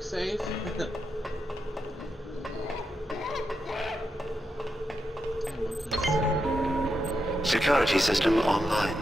Save. Security system online.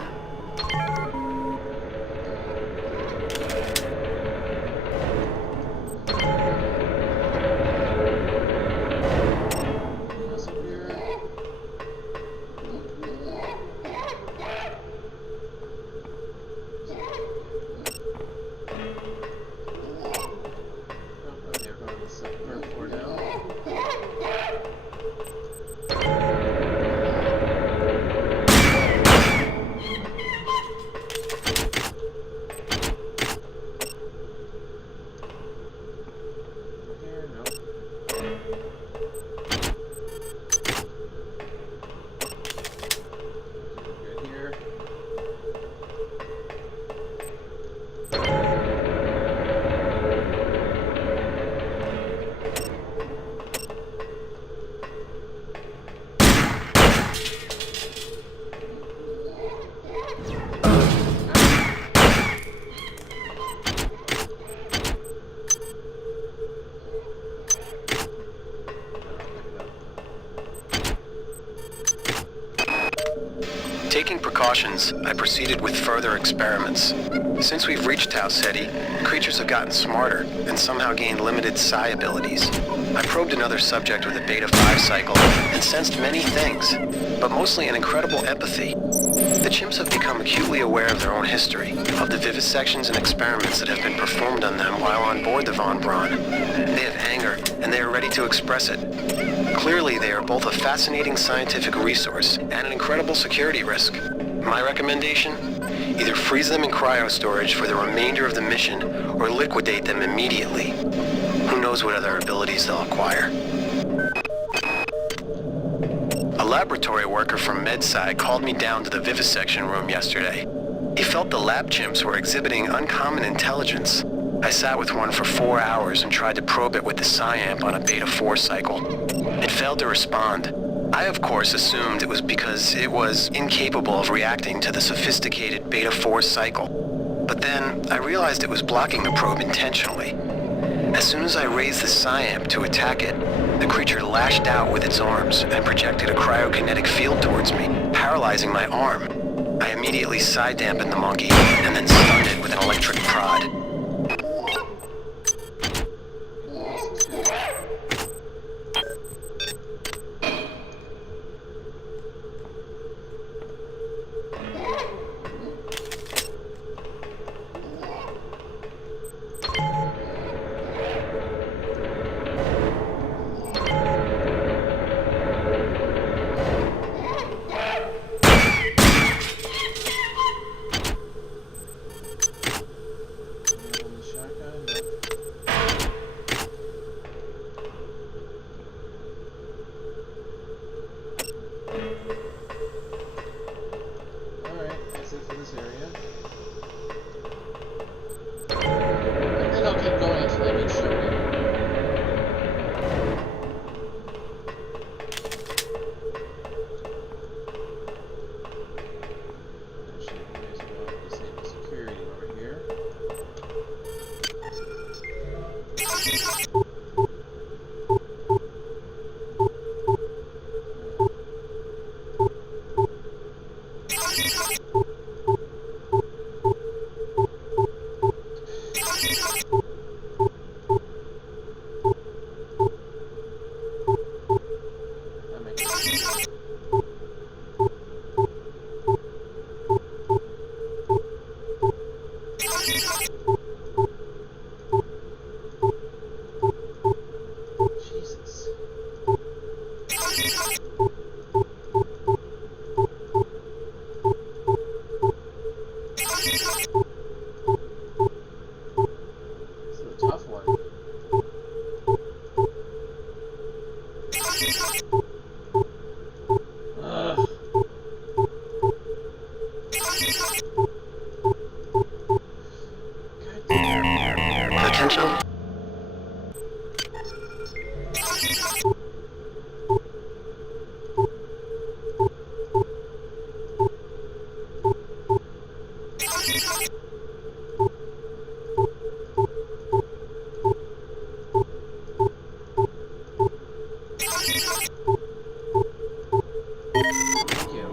Taking precautions, I proceeded with further experiments. Since we've reached Tau Ceti, creatures have gotten smarter and somehow gained limited psi abilities. I probed another subject with a Beta 5 cycle and sensed many things, but mostly an incredible empathy. The chimps have become acutely aware of their own history, of the vivisections and experiments that have been performed on them while on board the Von Braun. They have anger, and they are ready to express it. Clearly, they are both a fascinating scientific resource and an incredible security risk. My recommendation? Either freeze them in cryo storage for the remainder of the mission, or liquidate them immediately. Who knows what other abilities they'll acquire. A laboratory worker from MedSci called me down to the vivisection room yesterday. He felt the lab chimps were exhibiting uncommon intelligence. I sat with one for 4 hours and tried to probe it with the PSI-amp on a Beta 4 cycle. It failed to respond. I, of course, assumed it was because it was incapable of reacting to the sophisticated Beta 4 cycle. But then, I realized it was blocking the probe intentionally. As soon as I raised the PSI-amp to attack it, the creature lashed out with its arms and projected a cryokinetic field towards me, paralyzing my arm. I immediately side-dampened the monkey and then stunned it with an electric prod.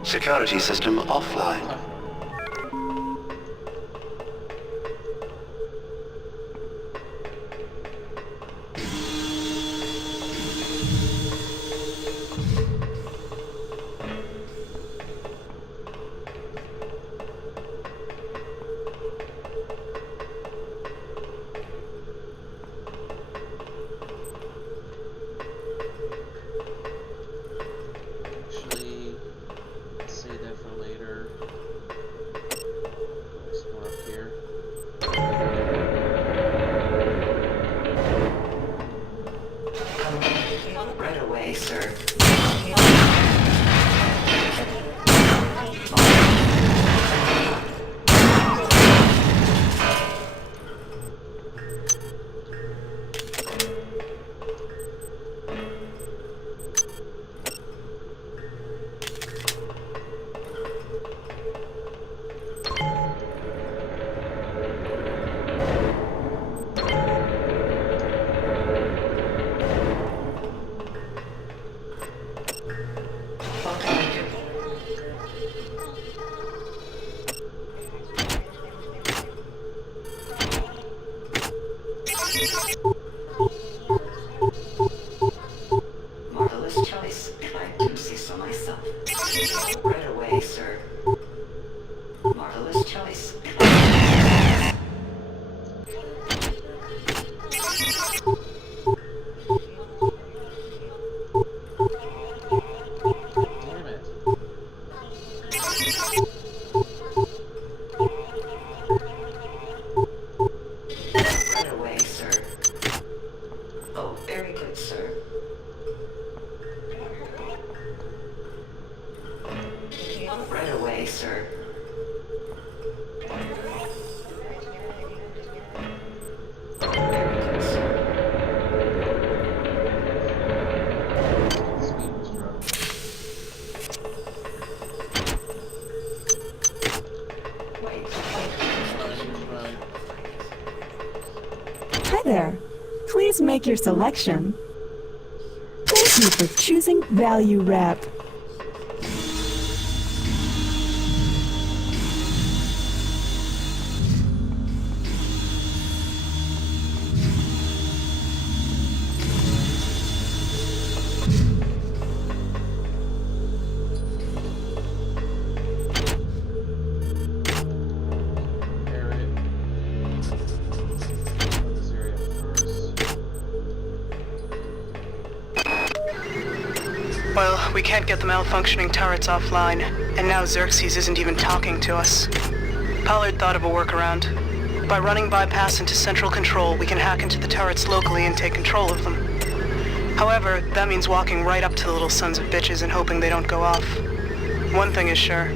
Security system offline. Hi there. Please make your selection. Thank you for choosing Value Wrap. Well, we can't get the malfunctioning turrets offline, and now Xerxes isn't even talking to us. Pollard thought of a workaround. By running bypass into central control, we can hack into the turrets locally and take control of them. However, that means walking right up to the little sons of bitches and hoping they don't go off. One thing is sure,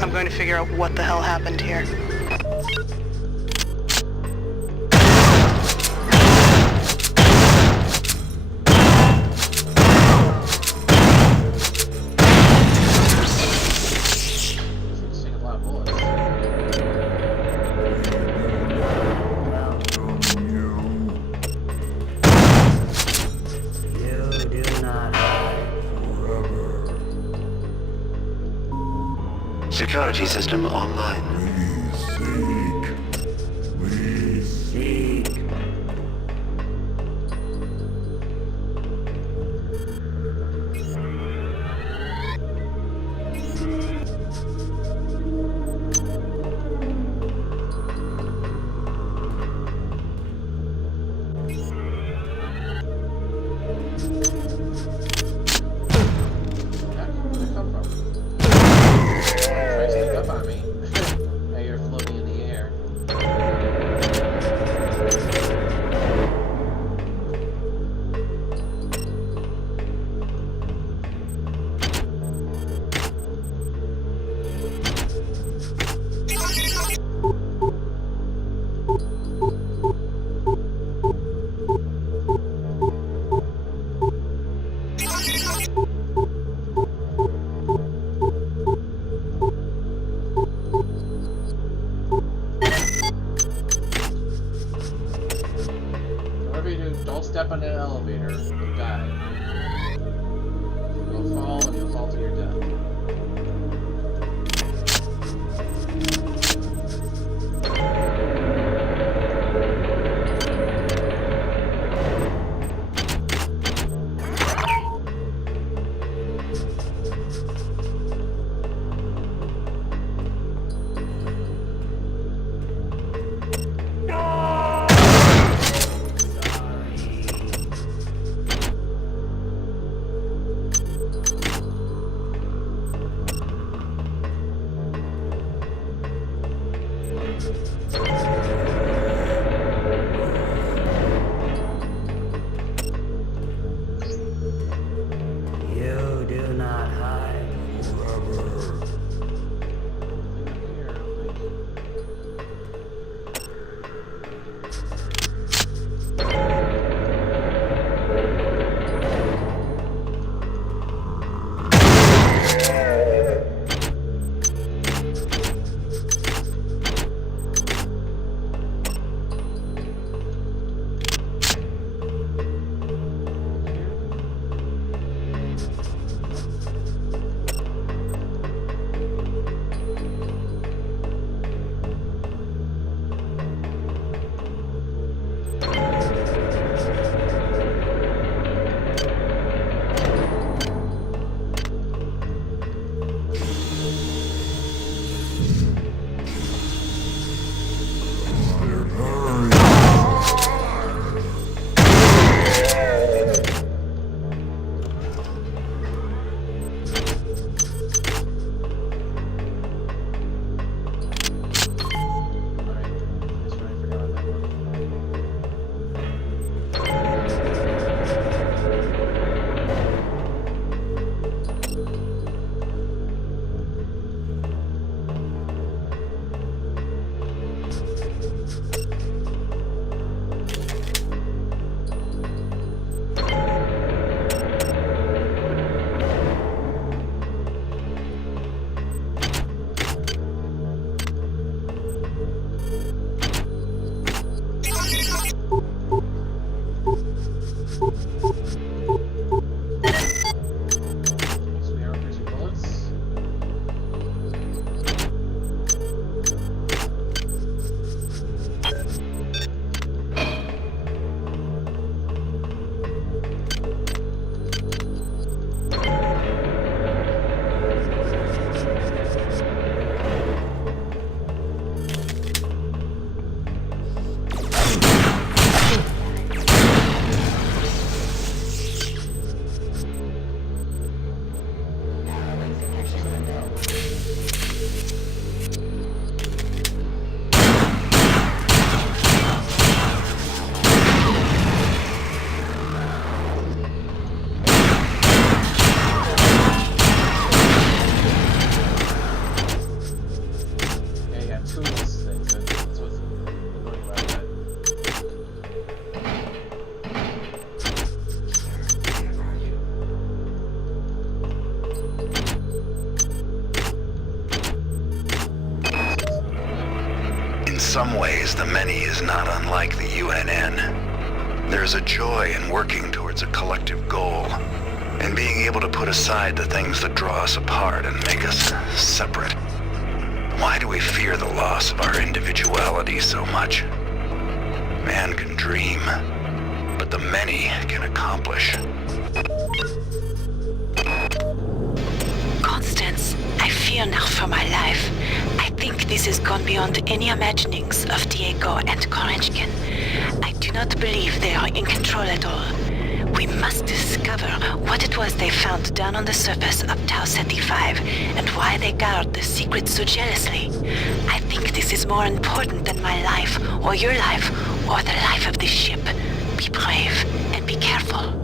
I'm going to figure out what the hell happened here. Security system online. We seek. Don't step on an elevator. You'll die. You'll fall and you'll fall to your death. some ways, the many is not unlike the UNN. There's a joy in working towards a collective goal, and being able to put aside the things that draw us apart and make us separate. Why do we fear the loss of our individuality so much? Man can dream, but the many can accomplish. Constance, I fear now for my life. I think this has gone beyond any imaginings of Diego and Korechkin. I do not believe they are in control at all. We must discover what it was they found down on the surface of Tau Ceti 5 and why they guard the secret so jealously. I think this is more important than my life, or your life, or the life of this ship. Be brave and be careful.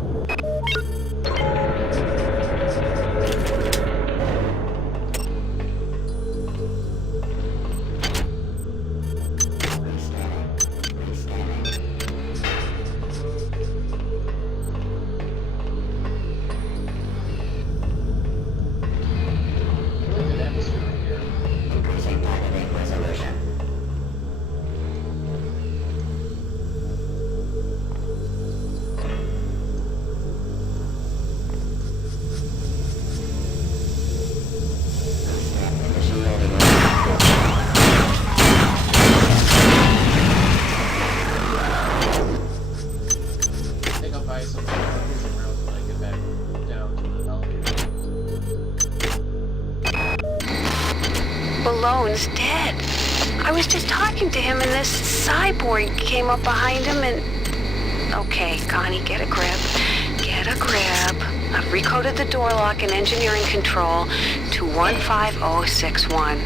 Malone's dead. I was just talking to him and this cyborg came up behind him and... Okay, Connie, get a grip. Get a grip. I've recoded the door lock and engineering control to 15061.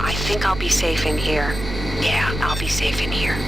I think I'll be safe in here. Yeah, I'll be safe in here.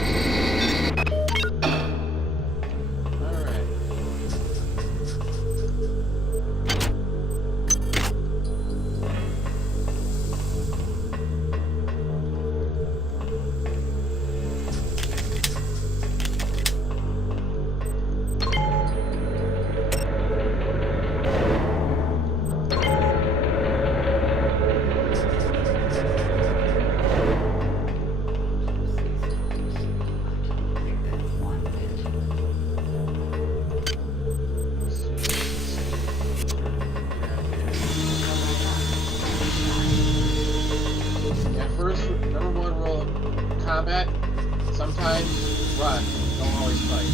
Sometimes run, don't always fight.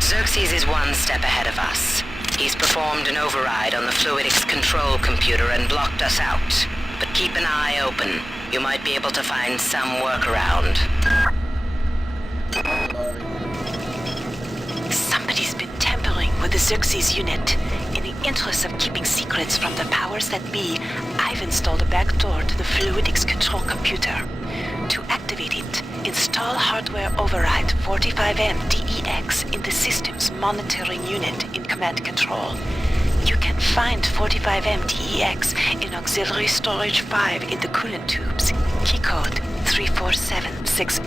Xerxes is one step ahead of us. He's performed an override on the fluidics control computer and blocked us out. But keep an eye open. You might be able to find some workaround. Somebody's been tampering with the Xerxes unit. In the interest of keeping secrets from the powers that be, I've installed a backdoor to the fluidics control computer. To activate it, install hardware override 45M DEX in the system's monitoring unit in command control. You can find 45M DEX in auxiliary storage 5 in the coolant tubes. Keycode 34760.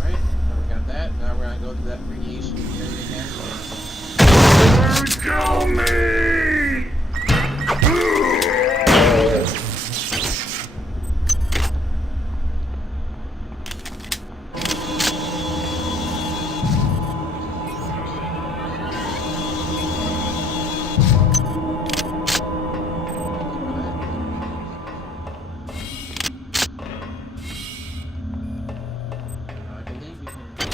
Alright,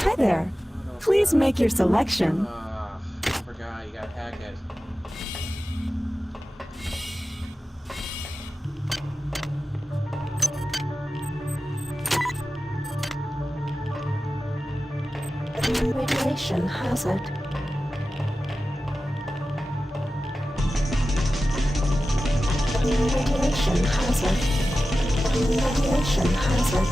Hi there. Please make your selection. I forgot, you gotta hack it. Radiation hazard. Radiation hazard. Radiation hazard.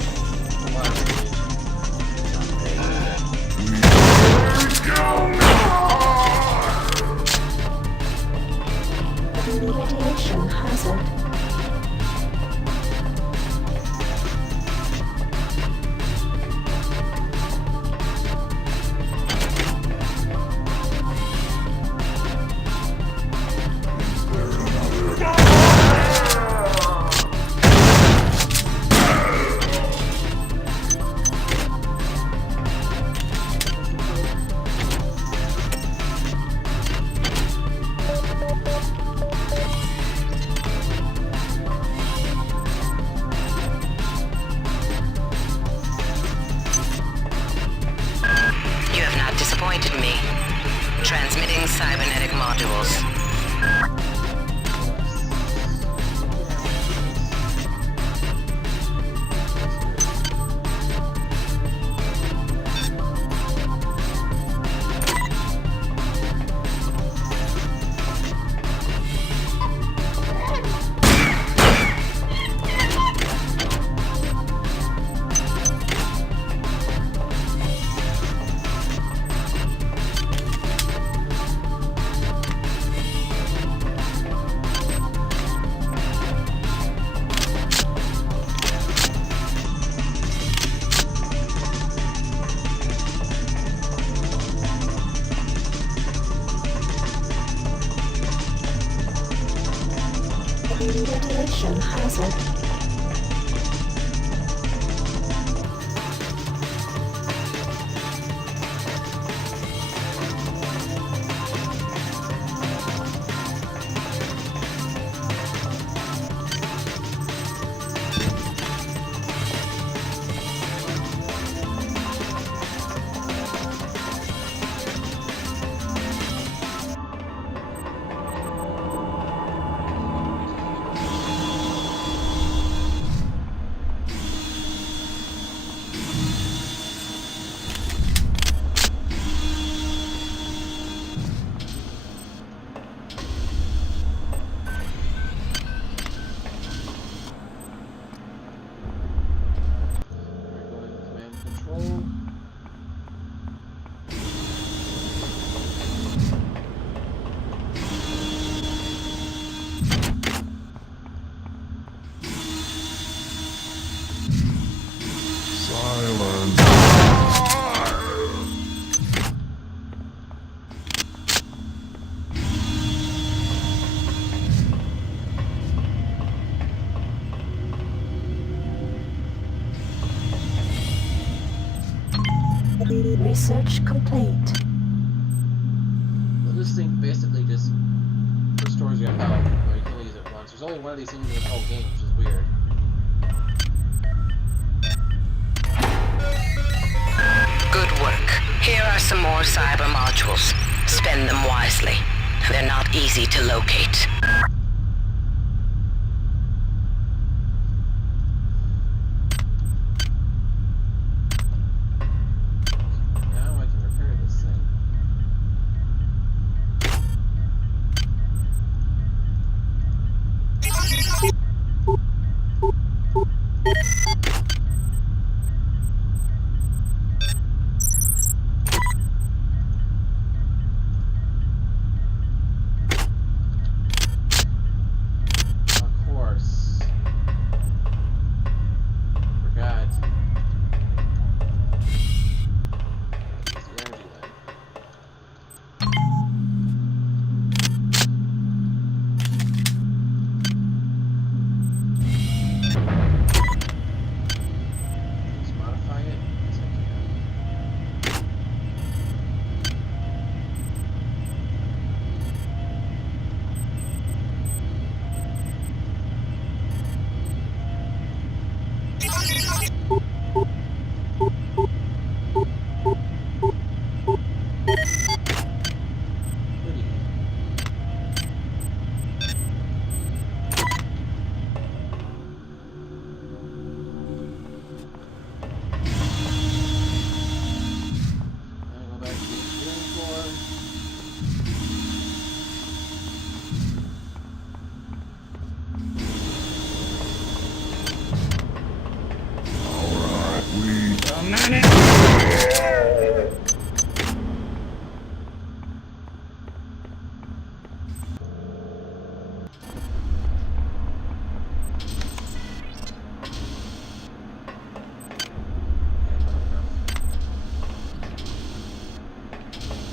Radiation hazard. Transmitting cybernetic modules. Radiation hazard. Research complete. Well, this thing basically just restores your health, or you can only use it once. There's only one of these things in the whole game, which is weird. Good work. Here are some more cyber modules. Spend them wisely. They're not easy to locate.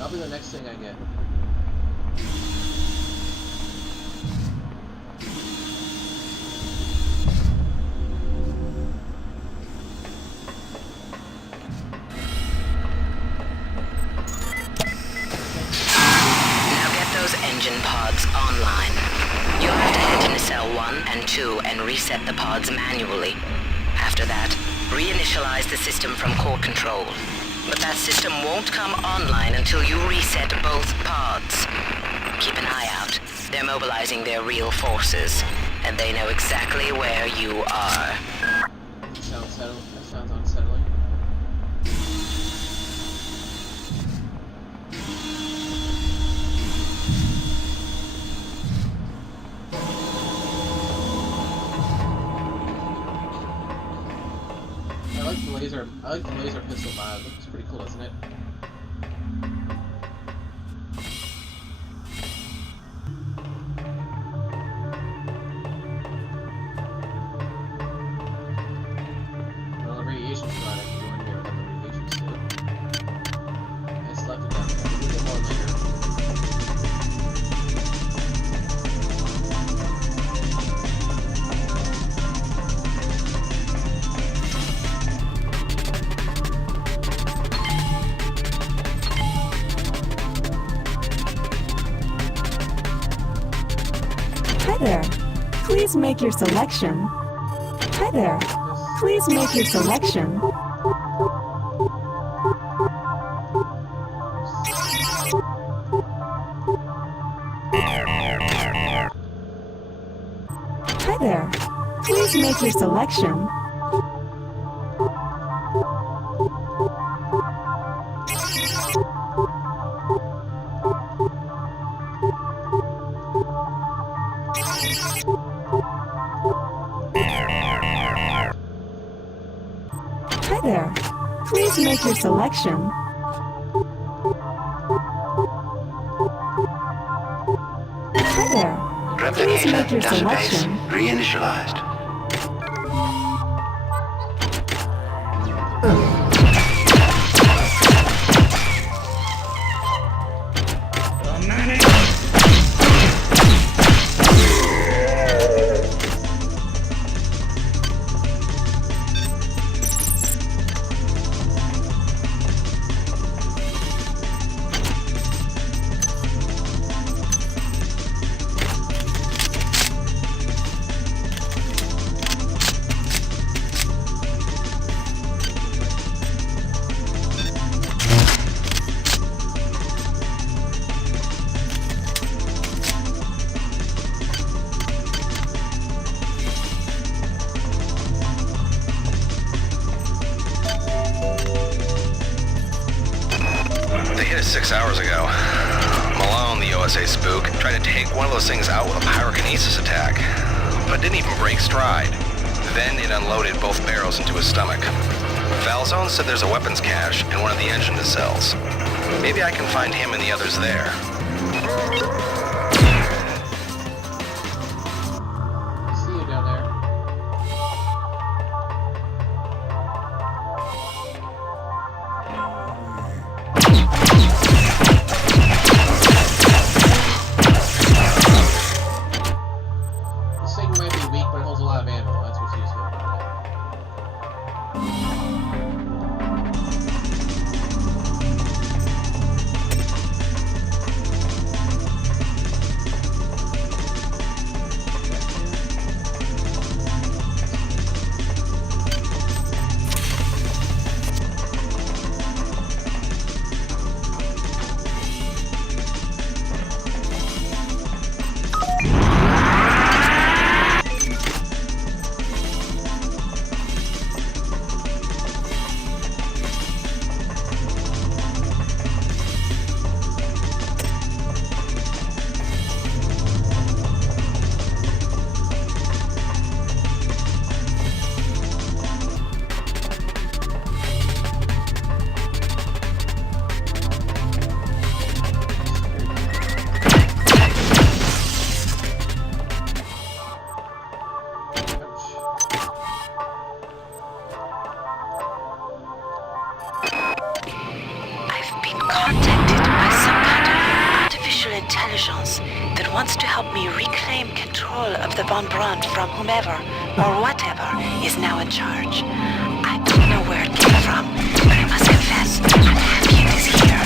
That'll be the next thing I get. Engine pods online. You'll have to head to nacelle 1 and 2 and reset the pods manually. After that, reinitialize the system from core control. But that system won't come online until you reset both pods. Keep an eye out. They're mobilizing their real forces, and they know exactly where you are. That sounds unsettling. I like the laser pistol mod. It looks pretty cool, isn't it? Well, the radiation mod I can go in here without the radiation suit. I selected that. I'll do it more later. There. Please make your selection. Hi there. Please make your selection. Hi there. Please make your selection. Hi there. Please make your selection. Hi there. Please make your selection. Reinitialized. They hit us 6 hours ago. Malone, the OSA spook, tried to take one of those things out with a pyrokinesis attack, but didn't even break stride. Then it unloaded both barrels into his stomach. Valzone said there's a weapons cache in one of the engine nacelles. Maybe I can find him and the others there. See you down there. This thing might be weak, but it holds a lot of ammo. That's what's useful about it. I've been contacted by artificial intelligence that wants to help me reclaim control of the Von Braun from whomever or whatever is now in charge. I don't know where it came from, but I must confess, I'm happy it is here.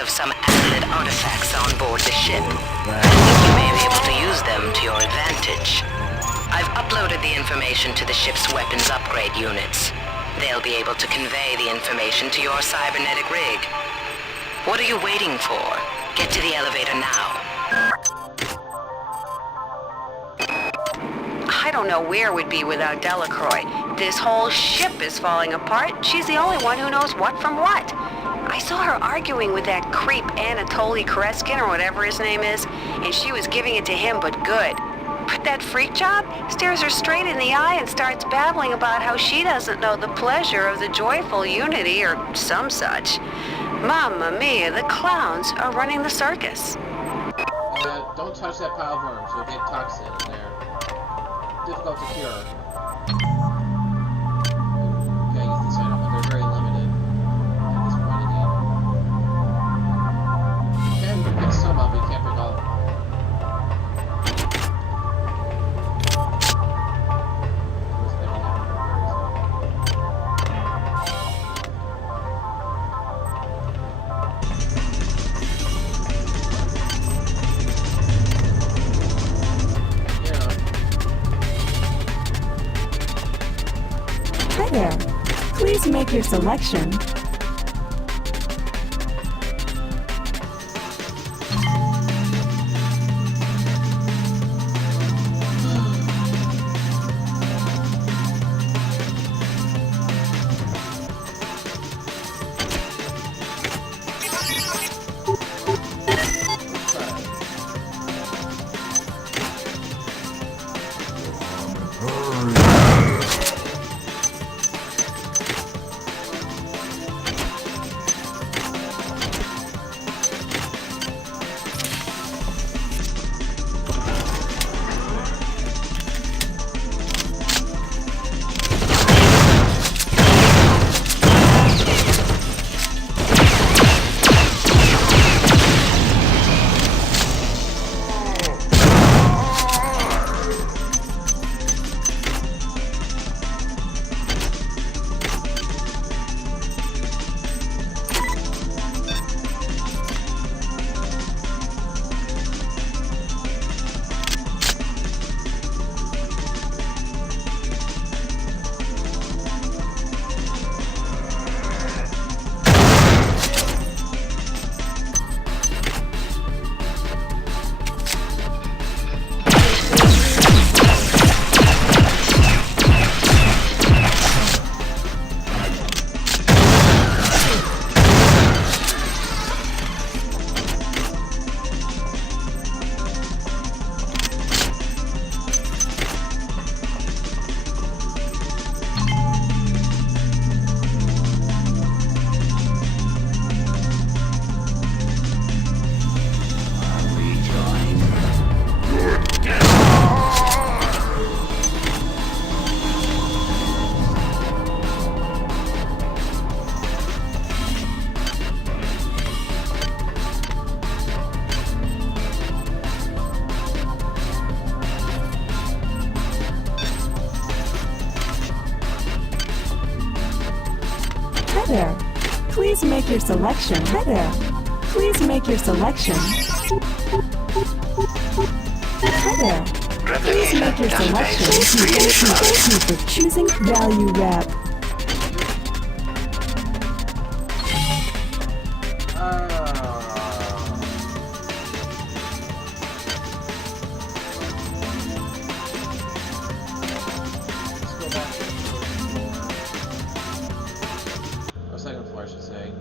Of some asset artifacts on board the ship. I think you may be able to use them to your advantage. I've uploaded the information to the ship's weapons upgrade units. They'll be able to convey the information to your cybernetic rig. What are you waiting for? Get to the elevator now. I don't know where we'd be without Delacroix. This whole ship is falling apart. She's the only one who knows what from what. I saw her arguing with that creep Anatoly Koreskin or whatever his name is, and she was giving it to him, but good. But that freak job stares her straight in the eye and starts babbling about how she doesn't know the pleasure of the joyful unity or some such. Mamma mia, the clowns are running the circus. Don't touch that pile of worms, you'll get toxin in there. Difficult to cure. Yeah, you can sign up, but they're very limited. Pick some up, but you can't pick all of them. Hi there. Please make your selection. there. Please make your selection. Hi there. Please make your selection. Hi there. Please make your selection. Thank you for choosing Value Wrap. Second floor, I should say.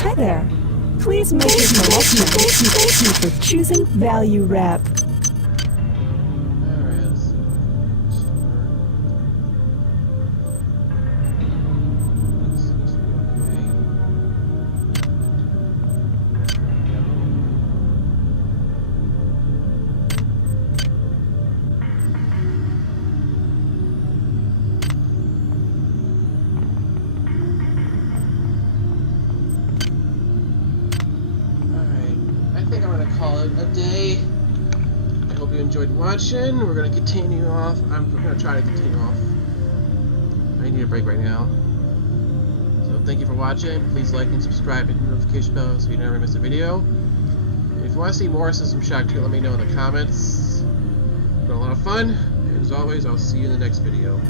Hi there. Please make your selection. Thank you for choosing Value Wrap. Call it a day. I hope you enjoyed watching. We're going to continue off. I'm going to try to continue off. I need a break right now. So thank you for watching. Please like and subscribe and hit the notification bell so you never miss a video. And if you want to see more System Shock 2, let me know in the comments. It's been a lot of fun. And as always, I'll see you in the next video.